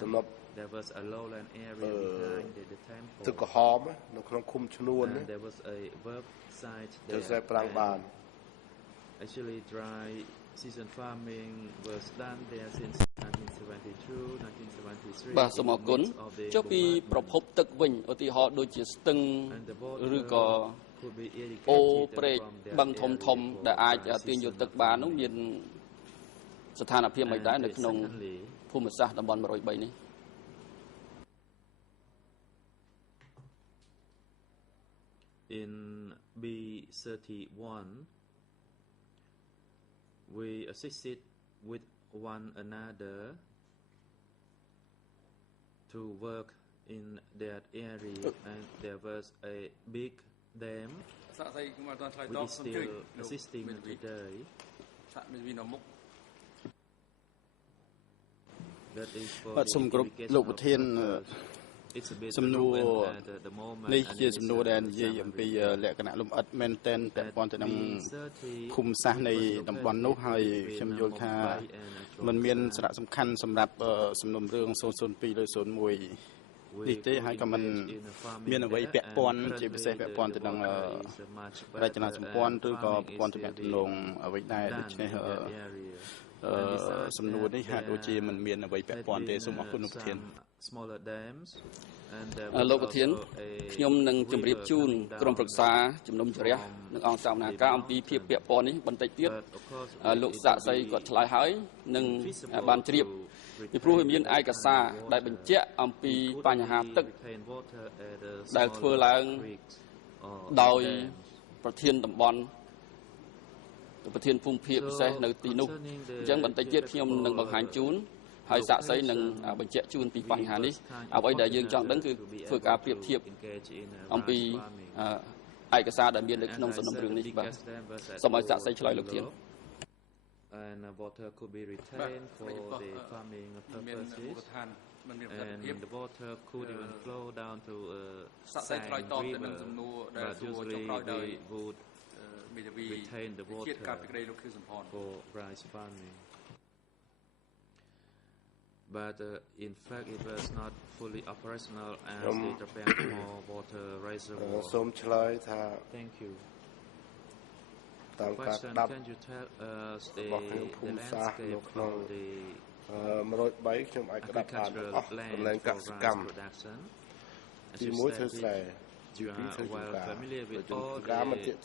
ទំនប់there was a lowland area behind the temple ទឹកក្រហមនៅក្នុងឃុំឈ្នួននេះ there was a website ទៅស្រែប្រាំងបាន actually dry season farming was done there since 1972 1973 បាទសូមអរគុណចុះពីប្រភពទឹកវិញឧទាហរណ៍ដូចជាស្ទឹងឬក៏អូព្រែកបឹងធំដែលអាចទាញយកទឹកបាននោះមានស្ថានភាពមិនដែរនៅក្នុងភូមិសាស្ត្រតំបន់103នេះ In B31 we assisted with one another to work in that area and there was a big dam which is still assisting today that is for the សំណួរនេះជាសំណួរដែលនិយាយអំពីលក្ខណៈលំអិតមែនទែនពាក់ព័ន្ធទៅនឹងភូមិសាស្ត្រនៃតំបន់នោះហើយខ្ញុំយល់ថាมันមានសារៈសំខាន់សម្រាប់សំណុំរឿង002/01នេះទេហើយក៏มันមានអ្វីពាក់ព័ន្ធជាពិសេសពាក់ព័ន្ធទៅនឹងរចនាសម្ព័ន្ធឬក៏ប្រព័ន្ធទំនាក់ទំនងអ្វីដែរដូច្នេះសំណួរនេះហាក់ដូចជាมันមានអ្វីពាក់ព័ន្ធទេសូមអរគុណលោកប្រធាន smaller dams លោកប្រធានខ្ញុំនឹងជម្រាបជូនក្រុមប្រឹក្សាជំនុំជម្រះនឹងអង្គសមាការអំពីភាពពាក់ព័ន្ធនេះបន្តិចទៀតលោកសាក់សីគាត់ឆ្លើយហើយនឹងបានជ្រាបពីព្រោះវាមានឯកសារដែលបញ្ជាក់អំពីបញ្ហាទឹកដែលធ្វើឡើងដោយប្រធានតំបន់ប្រធានភូមិភាគពិសេសនៅទីនោះអញ្ចឹងបន្តិចទៀតខ្ញុំនឹងបង្ហាញជូនហើយសាក់សីនឹងបញ្ជាក់ជូនពីបញ្ហានេះអ្វីដែលយើងចង់ដឹងគឺធ្វើការប្រៀបធៀបអំពីឯកសារដែលមាននៅក្នុងសំណុំរឿងនេះបាទសូមឲ្យសាក់សីឆ្លើយលោកធាន and water could be retained for the farming purposes and the water could even flow down to sand river but usually we would retain the water for rice farming. But in fact, it was not fully operational as the Tribunal water reservoir. Thank you. Question, can you tell us the landscape of the agricultural land for rice production? As you stated, you are well familiar with all the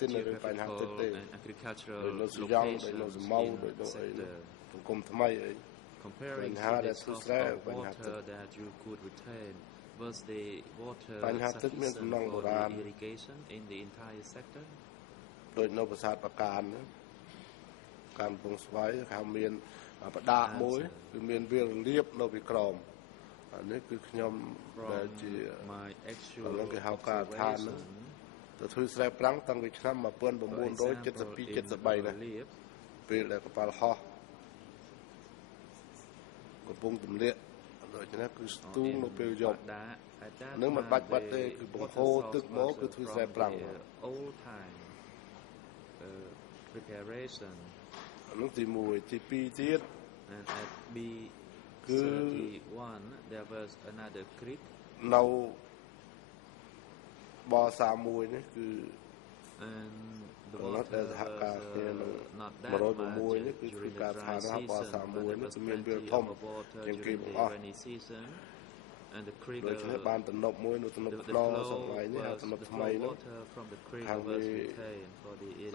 geographical and agricultural locations in the sector. Comparing to the source of water that you could retain, was the water sufficient for the irrigation in the entire sector? ដូចនៅប្រាសាទប្រការកំពង់ស្វាយខាងមានបដាមួយគឺមានវាលលៀបនៅពីក្រោមអានេះគឺខ្ញុំដែលជាហ្នឹងគេហៅការឋានទៅធ្វើស្រែប្រាំងតាំងពីឆ្នាំ1972 73ណាពេលដែលកប៉ាល់ហោះកំពុងទម្លាក់ដូច្នេះគឺស្ទូងនៅពេលយប់នឹងមិនបាច់បាត់ទេគឺបង្ហូរទឹកមកគឺធ្វើស្រែប្រាំង preparation នោះទី1ទី2ទៀត and at B31 there was another creek នៅប31នេះគឺ and the ដែលសហការគ្នានឹង106នេះគឺធ្វើការស្ថានភាពប31នេះគឺមានវាលធំជាងគេបង្អស់ and the creek ដូចនេះបានតំណប់មួយនៅតំណប់ខ្នងសង្វាយនេះហើយតំណប់ថ្មីនោះខាងវា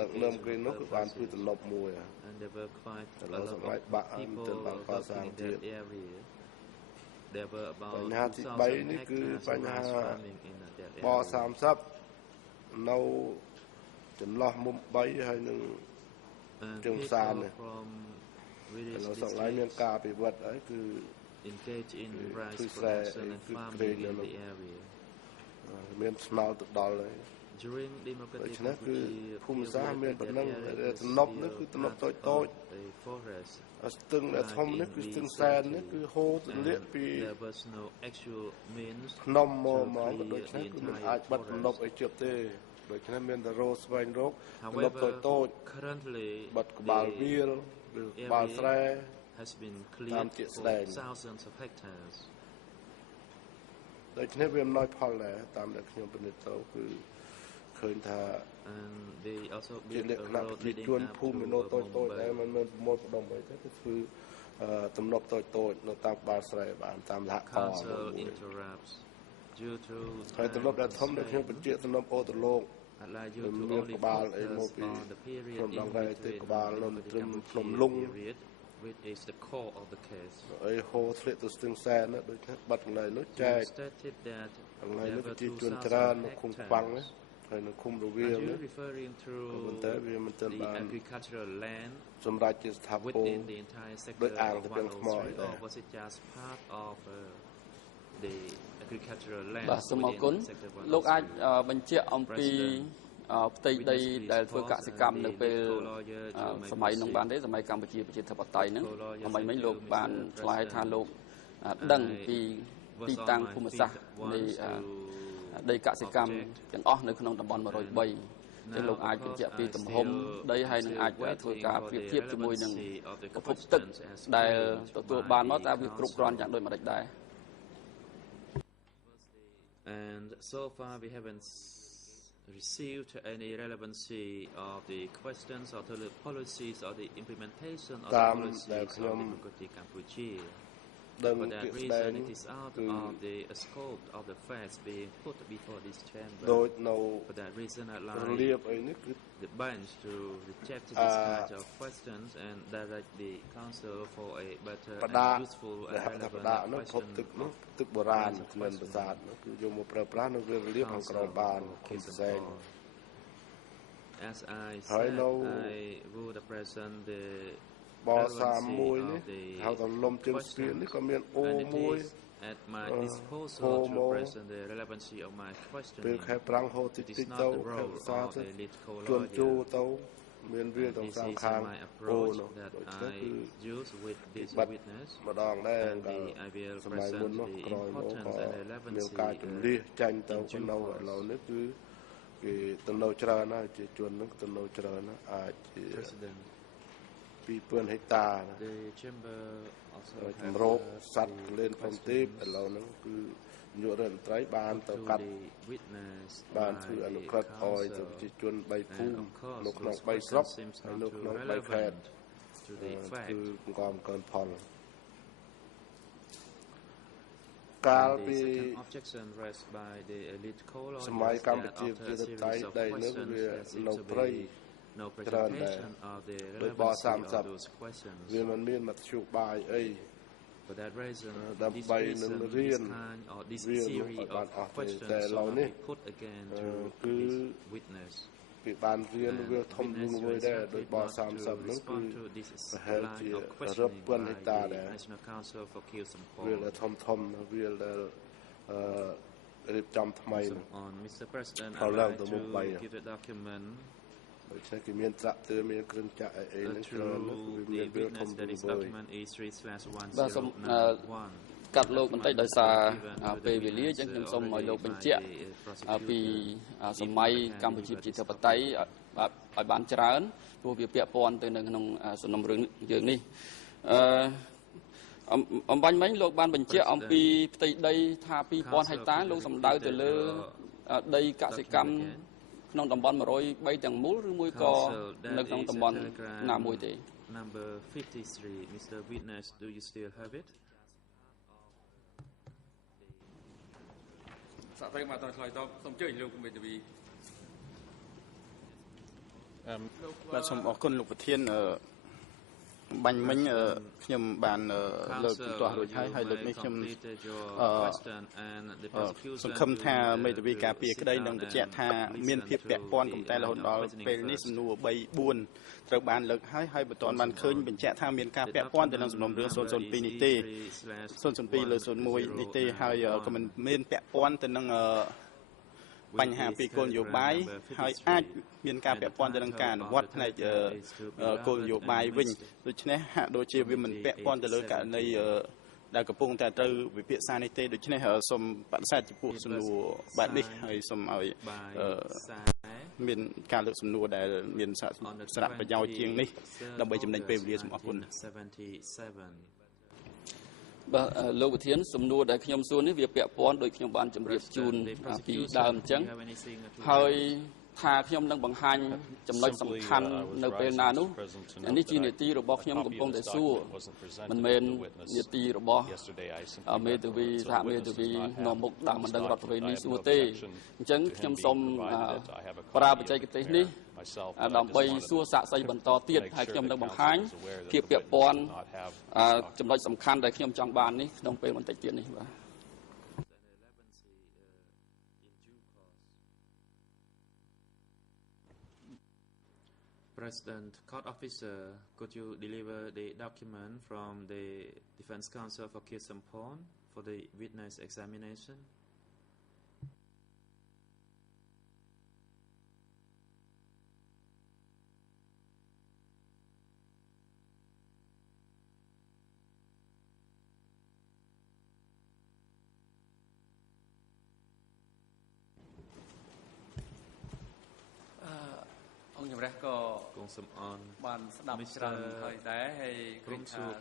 ដឹកនាំគេនោះគឺបានធ្វើតំណប់មួយ and there were quite a lot of people working in that area. There were about បញ្ហាទី3នេះគឺបញ្ហាប30នៅចន្លោះមុំ3ហើយនឹងជើងផ្សារនេះនៅសង្វាយមានការពិវត្តហើយគឺ engage in rice production and farming in the area. មានស្មៅទៅដល់ហើយ during democratic គឺភូមិសាស្ត្រមានប៉ុណ្ណឹងតំណប់នេះគឺតំណប់តូចតូចស្ទឹងដែលធំនេះគឺស្ទឹងសែននេះគឺហូរទន្លាក់ពីភ្នំមកដូច្នេះគឺមិនអាចបាត់តំណប់ឲ្យជិបទេដូច្នេះមានតែរោស្វែងរកតំណប់តូចតូចបាត់ក្បាលវាលឬក្បាលស្រែ has been cleared for thousands of hectares. ដូច្នេះវាអំណោយផលដែរតាមដែលខ្ញុំពិនិត្យទៅគឺឃើញថា and they also ជាលក្ខណៈជាជួនភូមិនៅតូចៗដែរមិនមែនប្រមូលផ្ដុំអីទេគឺធ្វើតំណប់តូចៗនៅតាមក្បាលស្រែបានតាមសហព័ន្ធ due to ហើយតំណប់ដែលធំដែលខ្ញុំបញ្ជាក់តំណប់អូតូឡូក allow you to only focus on the period in which the period which is the core of the case. ហើយហូរធ្លាក់ទៅស្ទឹងសែនដូចនេះបាត់កន្លែងនោះចែកកន្លែងនោះជាជួនច្រើននៅឃុំប៉ាំងហើយនៅឃុំរវាលនេះប៉ុន្តែវាមិនទាន់បានសម្រាប់ជាស្ថាពរដោយអាងទៅទាំងថ្មអីដែរ the agricultural land បាទសូមអរគុណលោកអាចបញ្ជាក់អំពីផ្ទៃដីដែលធ្វើកសិកម្មនៅពេលសម័យនោះបានទេសម័យកម្ពុជាប្រជាធិបតេយ្យហ្នឹងអ្វីមិញលោកបានឆ្លើយថាលោកដឹងពីទីតាំងភូមិសាស្ត្រនៃដីកសិកម្មទាំងអស់នៅក្នុងតំបន់103ចឹងលោកអាចបញ្ជាក់ពីទំហំដីហើយនឹងអាចធ្វើការប្រៀបធៀបជាមួយនឹងប្រភពទឹកដែលទទួលបានមកតើវាគ្រប់គ្រាន់យ៉ាងដូចម្តេចដែរ And so far we haven't received any relevancy of the questions or the policies or the implementation of the policies of Democratic Cambodia. For that reason, it is out of the scope of the facts being put before this chamber. For that reason, I'd like the bench to reject these kinds of questions and direct the council for a better and useful and relevant question. ទឹកបុរាណមិនប្រាសាទគឺយកមកប្រើប្រាស់នៅវាលលៀបខាងក្រោមបានគុំផ្សេង As I said, I would present the ប31នេះហៅថាលំជើងស្ពាននេះក៏មានអូមួយ at my disposal to present the relevancy of my question. ពេលខែប្រាំងហូរតិចតិចទៅខែភាសាទៅជួនជួទៅមានវាទាំងសងខាងអូនោះដូចទៅគឺបាត់ម្ដងដែរសម័យមុននោះក្រោយមកក៏មានការជំនះចាញ់ទៅនៅឥឡូវនេះគឺ គេទំនោរច្រើនណាស់ជាជននឹងទំនោរច្រើនណាស់អាចជា2000 ហិកតាចម្រោកសត្វលេនព្រំទេពឥឡូវហ្នឹងគឺនាយករដ្ឋមន្ត្រីបានទៅកាត់បានធ្វើអនុក្រឹត្យឲ្យទៅប្រជាជន3ភូមិនៅក្នុង3ស្រុកហើយនៅក្នុង3ខេត្តគឺបង្កបង្កើនផលកាលពីសម័យកម្ពុជាប្រជាធិបតេយ្យដីនេះវានៅព្រៃច្រើនដែរដោយប30វាមិនមានមធ្យោបាយអីដើម្បីនឹងរៀនវាបានអស់តែឥឡូវនេះគឺគេបានរៀនវាធំមួយដែរដោយប30ហ្នឹងគឺប្រហែលជា10,000 ហិកតាដែរវាដែលធំវាដែលរៀបចំថ្មីហើយឡើងទៅមុខ3ដូច្នេះគេមានត្រាក់ទ័រមានគ្រឿងចាក់អីហ្នឹងច្រើនវាមានវាធំមួយបាទសូមកាត់លោកបន្តិចដោយសារពេលវេលាអញ្ចឹងខ្ញុំសូមឲ្យលោកបញ្ជាក់ពីសម័យកម្ពុជាប្រជាធិបតេយ្យឲ្យបានច្រើនព្រោះវាពាក់ព័ន្ធទៅនៅក្នុងសំណុំរឿងយើងនេះអំបញ្ញមិញលោកបានបញ្ជាក់អំពីផ្ទៃដីថា2000 ហិកតាលោកសំដៅទៅលើដីកសិកម្មក្នុងតំបន់103ទាំងមូលឬមួយក៏នៅក្នុងតំបន់ណាមួយទេ Number 53 Mr. Witness do you still have it សាកប្រិយមកតឆ្លើយតបសូមអញ្ជើញលោកមេធាវីបាទសូមអរគុណលោកប្រធានបាញ់មិញខ្ញុំបានលើកបន្ទាស់រួចហើយលើកនេះខ្ញុំសង្ឃឹមថាមេធាវីការពារក្តីនឹងបញ្ជាក់ថាមានភាពពាក់ព័ន្ធតែរហូតដល់ពេលនេះសំណួរ3 4ត្រូវបានលើកហើយបន្តបានឃើញបញ្ជាក់ថាមានការពាក់ព័ន្ធទៅនឹងសំណុំរឿង002នេះទេ002លើ01នេះទេហើយក៏មិនមានពាក់ព័ន្ធទៅនឹងបញ្ហាពីគោលនយោបាយហើយអាចមានការពាក់ព័ន្ធទៅនឹងការអនុវត្តផ្នែកគោលនយោបាយវិញដូច្នេះហាក់ដូចជាវាមិនពាក់ព័ន្ធទៅលើករណីដែលកំពុងតែត្រូវវិភាគសានេះទេដូច្នេះសូមបដិសេធចំពោះសំណួរបែបនេះហើយសូមឲ្យមានការលើកសំណួរដែលមានសារៈប្រយោជន៍ជាងនេះដើម្បីចំណេញពេលវេលាសូមអរគុណបាទលោកប្រធានសំណួរដែលខ្ញុំសួរនេះវាពាក់ព័ន្ធដោយខ្ញុំបានជម្រាបជូនពីដើមអញ្ចឹងហើយថាខ្ញុំនឹងបង្ហាញចំណុចសំខាន់នៅពេលណានោះនេះជានីតិរបស់ខ្ញុំកំពុងតែសួរមិនមែននីតិរបស់មេធាវីសហមេធាវីនាំមុខដើមបណ្ដឹងរដ្ឋប្រវេណីសួរទេអញ្ចឹងខ្ញុំសូមប្រើបច្ចេកទេសនេះដើម្បីសួរសាកសីបន្តទៀតហើយខ្ញុំនឹងបង្ហាញភាពពាក់ព័ន្ធចំណុចសំខាន់ដែលខ្ញុំចង់បាននេះក្នុងពេលបន្តិចទៀតនេះបាទPresident, court officer, could you deliver the document from the Defense Counsel for Kir Sampon for the witness examination?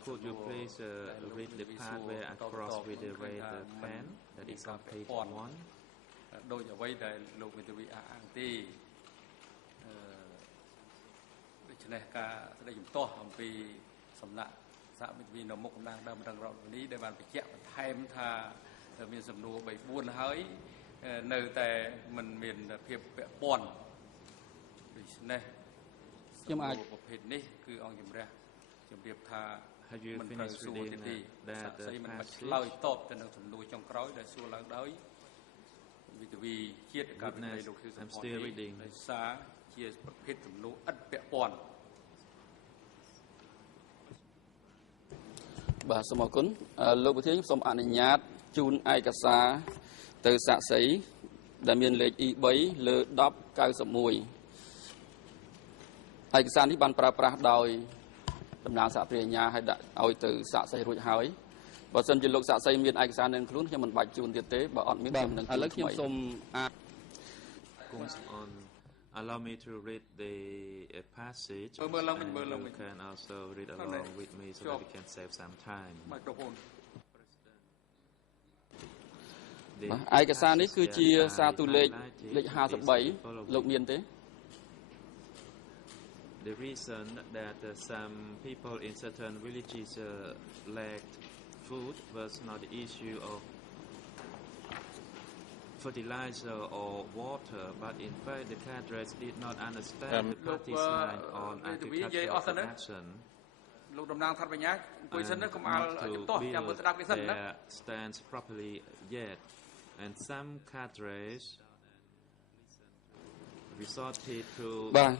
Could you please read the part where I cross with the red pen that is on page 1? ដោយអ្វីដែលលោកមេធាវីអះអាងទេដូច្នេះការស្ដីជំទាស់អំពីសំណាក់សហមេធាវីនៅមុខតំណាងដើមរដ្ឋវិនីដែលបានបញ្ជាក់បន្ថែមថាមានសំណួរ3 4ហើយនៅតែមិនមានភាពពាក់ព័ន្ធដូច្នេះខ្ញុំអាចប្រភេទនេះគឺអង្គជំរះជំរាបថា Have you finished reading that passage? I'm still reading. ជាប្រភេទសំណួរឥតពាក់ព័ន្ធបាទសូមអរគុណលោកប្រធានសូមអនុញ្ញាតជូនឯកសារទៅសាក្សីដែលមានលេខ E3 លើ1091ឯកសារនេះបានប្រើប្រាស់ដោយតំណាងសហប្រញ្ញាឲ្យដាក់ឲ្យទៅសាក្សីរួចហើយបើសិនជាលោកសាក្សីមានឯកសារនៅខ្លួនខ្ញុំមិនបាច់ជូនទៀតទេបើអត់មានខ្ញុំនឹងឥឡូវខ្ញុំសូម Allow me to read the passage, and you can also read along with me so that we can save some time. ឯកសារនេះគឺជាសារទូលេខ53លោកមានទេ The reason that some people in certain villages lacked food was not the issue of fertilizer or water, but in fact the cadres did not understand the party's line on agricultural production. លោកតំណាងថាត់បញ្ញាអង្គុយសិនណាកុំអាលជំទាស់ចាំមើលស្ដាប់គេសិនណា stands properly yet, and some cadres resorted to បាទ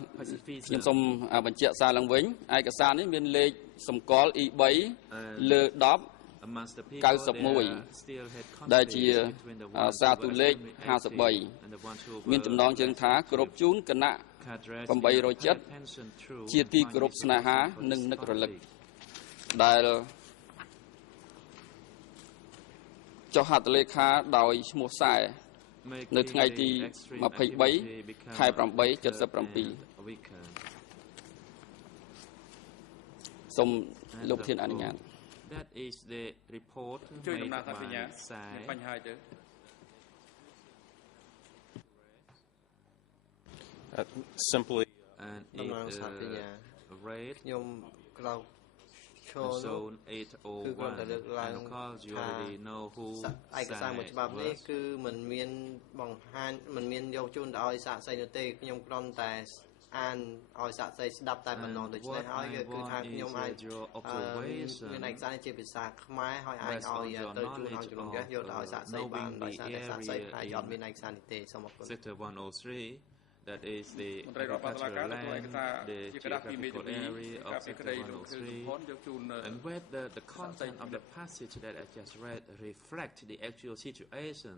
ខ្ញុំសូមបញ្ជាក់សារឡើងវិញឯកសារនេះមានលេខសម្គាល់ E3 លើ10 91 ដែលជាសារទូលេខ53មានចំណងជើងថាគោរពជូនគណៈ807ជាទីគោរពស្នេហានិងនឹករលឹកដែលចុះហត្ថលេខាដោយឈ្មោះសែនៅថ្ងៃទី23ខែ8 77សូមលោកប្រធានអនុញ្ញាត That is the report made by Sai. Simply and it read Zone 801 and of course you already know who ឯកសារមួយច្បាប់នេះគឺមិនមានបង្ហាញមិនមានយកជូនទៅឲ្យសាកសីនោះទេខ្ញុំគ្រាន់តែអានឲ្យសាកសីស្ដាប់តែប៉ុណ្ណោះដូច្នេះហើយគឺថាខ្ញុំអាចមានឯកសារនេះជាភាសាខ្មែរហើយអាចឲ្យទៅជូនឲ្យជំនុំជម្រះយកទៅឲ្យសាកសីបានដោយសារតែសាកសីហើយអត់មានឯកសារនេះទេសូមអរគុណ Sector 103 that is the agricultural land, the geographical area of Sector 103, and whether the content of the passage that I just read reflect the actual situation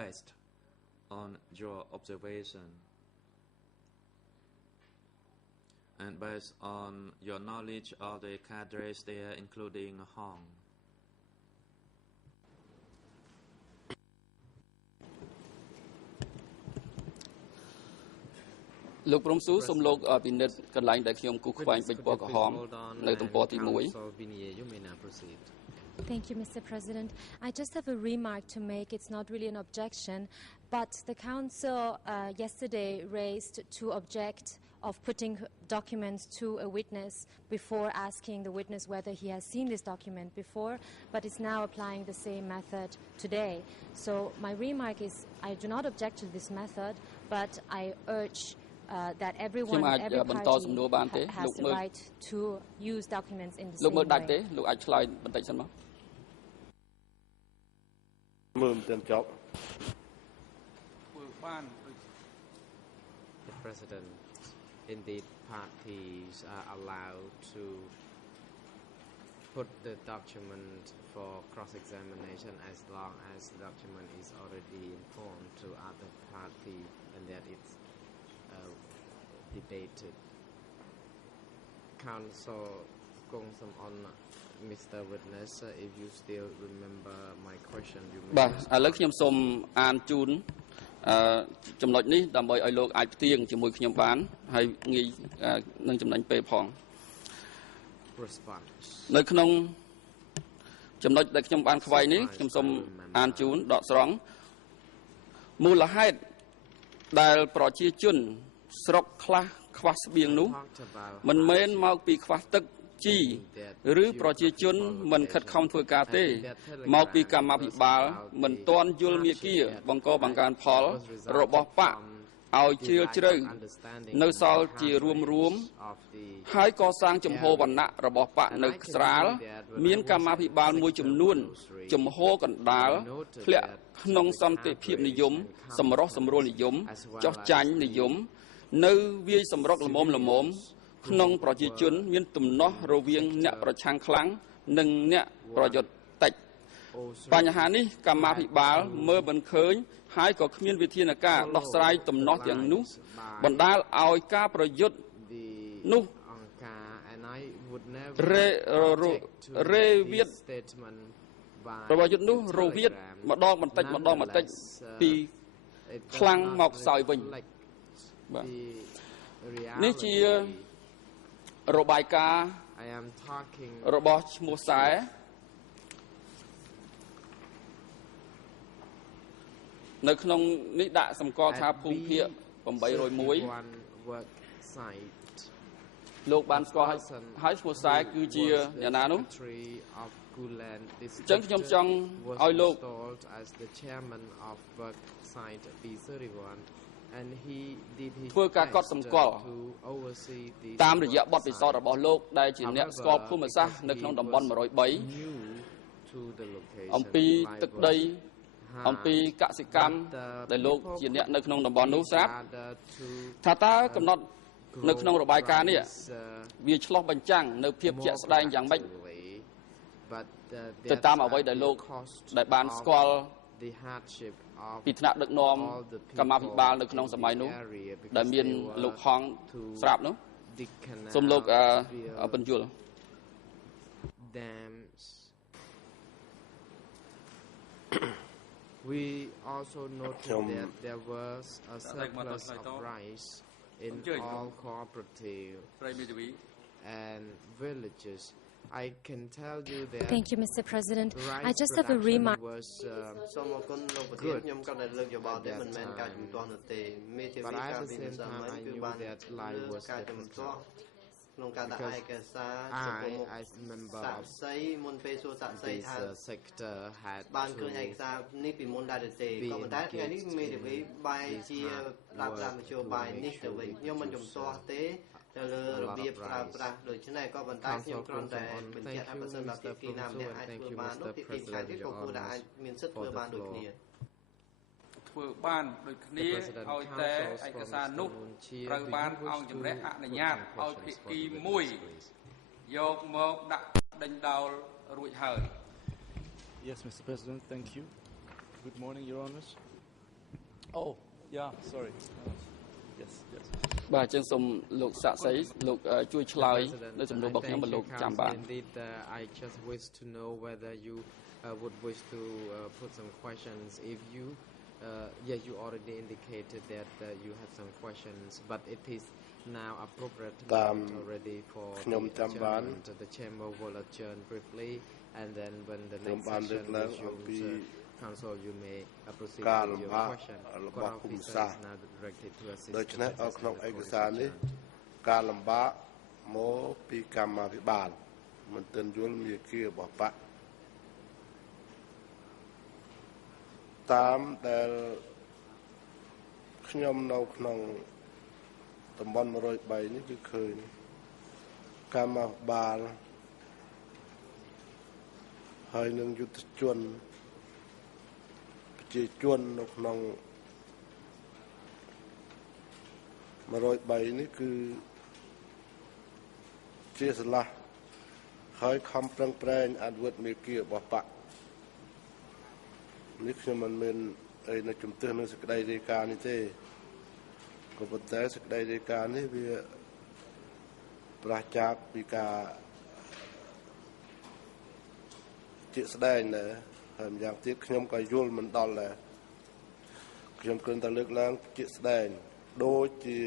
based on your observation and based on your knowledge of the cadres there, including Hong. លោកព្រំស៊ូសូមលោកពិនិត្យកន្លែងដែលខ្ញុំគូសខ្វែងពេញពណ៌ក្រហមនៅទំព័រទី1 Thank you, Mr. President. I just have a remark to make. It's not really an objection, but the Council yesterday raised to object of putting documents to a witness before asking the witness whether he has seen this document before, but is now applying the same method today. So my remark is I do not object to this method, but I urge that everyone, every party has the right to use documents in the same way. The President, indeed, parties are allowed to put the document for cross-examination as long as the document is already informed to other party and that it's debated. Council goes on Mr. Witness, if you still remember my question, you may. បាទឥឡូវខ្ញុំសូមអានជូនចំណុចនេះដើម្បីឲ្យលោកអាចផ្ទៀងជាមួយខ្ញុំបានហើយងាយនឹងចំណេញពេលផងនៅក្នុងចំណុចដែលខ្ញុំបានខ្វែងនេះខ្ញុំសូមអានជូនដកស្រង់មូលហេតុដែលប្រជាជនស្រុកខ្លះខ្វះស្បៀងនោះមិនមែនមកពីខ្វះទឹកជីឬប្រជាជនមិនខិតខំធ្វើការទេមកពីកម្មាភិបាលមិនទាន់យល់មាគ៌ាបង្កបង្កើនផលរបស់បកឲ្យជ្រាលជ្រៅនៅសល់ជារួមហើយកសាងជំហរវណ្ណៈរបស់បកនៅស្រាលមានកម្មាភិបាលមួយចំនួនជំហរកណ្ដាលធ្លាក់ក្នុងសន្តិភាពនិយមសម្រោះសម្រួលនិយមចោះចាញ់និយមនៅវាយសម្រុកល្មមក្នុងប្រជាជនមានទំនាស់រវាងអ្នកប្រឆាំងខ្លាំងនិងអ្នកប្រយុទ្ធតិចបញ្ហានេះកម្មាភិបាលមើលមិនឃើញហើយក៏គ្មានវិធានការដោះស្រាយទំនាស់ទាំងនោះបណ្ដាលឲ្យការប្រយុទ្ធនោះរវាតម្ដងបន្តិចពី ខ្លាំងមកខ្សោយវិញបាទនេះជារបាយការណ៍របស់ឈ្មោះខ្សែនៅក្នុងនេះដាក់សម្គាល់ថាភូមិភាគ801លោកបានស្គាល់ហើយឈ្មោះខ្សែគឺជាអ្នកណានោះចឹងខ្ញុំចង់ឲ្យលោកធ្វើការកត់សម្គាល់តាមរយៈបទពិសោធន៍របស់លោកដែលជាអ្នកស្គាល់ភូមិសាស្ត្រនៅក្នុងតំបន់103អំពីទឹកដីអំពីកសិកម្មដែលលោកជាអ្នកនៅក្នុងតំបន់នោះស្រាប់ថាតើកំណត់នៅក្នុងរបាយការណ៍នេះវាឆ្លុះបញ្ចាំងនៅភាពជាក់ស្ដែងយ៉ាងម៉េចទៅតាមអ្វីដែលលោកដែលបានស្គាល់ពីថ្នាក់ដឹកនាំកម្មាភិបាលនៅក្នុងសម័យនោះដែលមានលោកហងស្រាប់នោះសូមលោកបញ្យល់We also noted that there was a surplus of rice in all cooperative and villages. I can tell you that. Thank you, Mr. President. I just have a remark. Was good at that time. But at the same time, I knew that life was difficult. Because I, as a member of this sector, had to be in this work. ធ្វើបានដូចគ្នាឲ្យតែឯកសារនោះត្រូវបានអង្គជំរះអនុញ្ញាតឲ្យភាគីមួយយកមកដាក់ដេញដោលរួចហើយ Yes, Mr. President, thank you. Good morning, Your Honors. Oh, yeah, sorry. Yes, yes. បាទចឹងសូមលោកសាក់សីលោកជួយឆ្លើយនៅចំនួនរបស់ខ្ញុំបើលោកចាំបាន I just wish to know whether you would wish to put some questions if you yes, you already indicated that you have some questions, but it is now appropriate already for the chamber will adjourn briefly, and then when the next session resumes, council, you may proceed with your question. Court officer is now directed to assist the session. ការលំបាកមកពីកម្មាភិបាលមិនទាន់យល់មេគារបស់បកតាមដែលខ្ញុំនៅក្នុងតំបន់103នេះគឺឃើញកម្មាភិបាលហើយនឹងយុទ្ធជនប្រជាជននៅក្នុង103នេះគឺជាស្រឡះហើយខំប្រឹងប្រែងអនុវត្តមេគារបស់បកនេះខ្ញុំមិនមានអីនៅជំទាស់នឹងសេចក្តីរាយការណ៍នេះទេក៏ប៉ុន្តែសេចក្តីរាយការណ៍នេះវាប្រឆាចពីការជាក់ស្ដែងដែរហើយម្យ៉ាងទៀតខ្ញុំក៏យល់មិនដល់ដែរខ្ញុំគ្រាន់តែលើកឡើងជាក់ស្ដែងដូចជា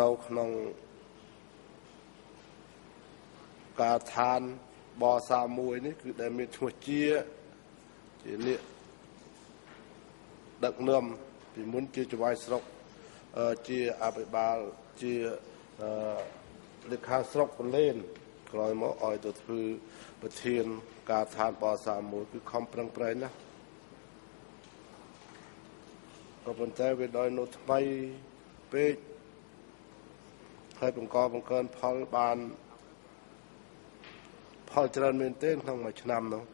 នៅក្នុងការឋានប31នេះគឺដែលមានឈ្មោះជានេះដឹកនាំពីមុនជាចៅហ្វាយស្រុកជាអភិបាលជាលេខាស្រុកកលែនក្រោយមកឲ្យទៅធ្វើប្រធានការឋានប31គឺខំប្រឹងប្រែងណាស់ក៏ប៉ុន្តែវាដោយនៅថ្មីពេកហើយបង្កើនផលបានផលច្រើនមែនទែនក្នុងមួយឆ្នាំនោះ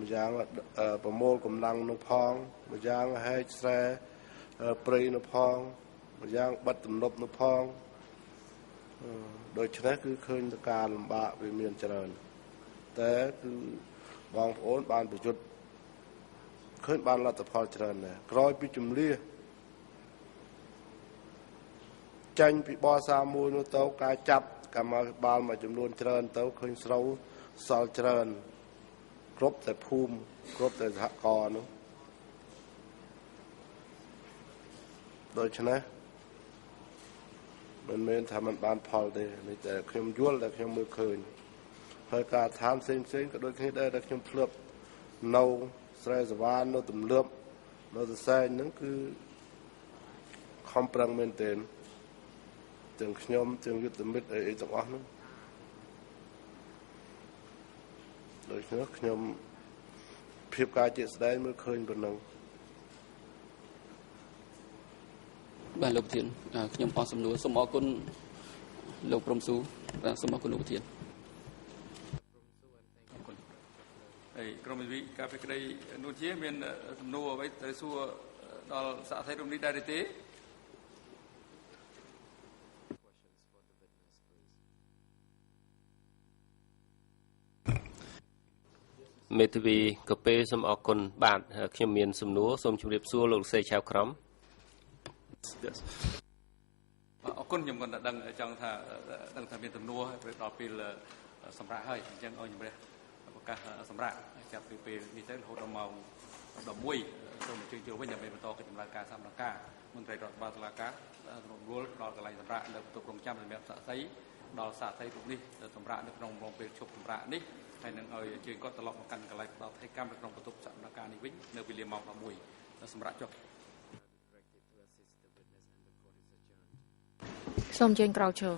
ម្យ៉ាងប្រមូលកម្លាំងនោះផងម្យ៉ាងហែកស្រែព្រៃនោះផងម្យ៉ាងបាត់ទំនប់នោះផងដូច្នេះគឺឃើញទៅការលំបាកវាមានច្រើនតែគឺបងប្អូនបានប្រយុទ្ធឃើញបានលទ្ធផលច្រើនដែរក្រោយពីជំនះចាញ់ពីប31នោះទៅការចាប់កម្មាភិបាលមួយចំនួនច្រើនទៅឃើញស្រូវសល់ច្រើនគ្រប់តែភូមិគ្រប់តែសហគមន៍នោះ โดยฉะนั้นมันไม่ทำมันบานพอเลยนี่แต่ขยมยั่วแต่ขยมมือคืนเพื่อการทำเส้นก็โดยที่ได้แต่ขยมเพลือบเนาสายสวานเนาตุ่มเลือบเนาจะใส่นั่นคือคอมปรังเมนเทนจึงขยมจึงยุติมิตรต่างๆนั้นโดยเฉพาะขยมเพียบการเจตแสดงมือคืนเป็นหนึ่งបាទលោកធានខ្ញុំអស់សំណួរសូមអរគុណលោកព្រំស៊ូសូមអរគុណលោកធានហើយក្រុមវិវិការពីក្តីនោះជាមានសំណួរអ្វីទៅសួរដល់សហថៃរំនេះដែរទេមេធាវីកពេសូមអរគុណបាទខ្ញុំមានសំណួរសូមជម្រាបសួរលោកសេចៅក្រមអរគុណខ្ញុំគាត់ដឹងចង់ថាមានទំនួលហើយដល់ពេលសម្រាប់ហើយអញ្ចឹងឲ្យជំរះប្រកាសសម្រាប់ចាប់ពីពេលនេះទៅរហូតដល់ម៉ោង11សូមអញ្ជើញចូលវិញដើម្បីបន្តកិច្ចដំណើរការសម្រាប់ការមន្ត្រីរដ្ឋបាលតុលាការរំលល់ដល់កន្លែងសម្រាប់នៅបន្ទប់រងចាំសម្រាប់សាកសីដល់សាកសីរូបនេះសម្រាប់នៅក្នុងរងពេលជប់សម្រាប់នេះហើយនឹងឲ្យអញ្ជើញគាត់ត្រឡប់មកកាន់កន្លែងផ្ដល់ថៃកម្មនៅក្នុងបន្ទប់សម្រាប់ការនេះវិញនៅវេលាម៉ោង11សម្រាប់ចុះសូមអញ្ជើញក្រោយឈរ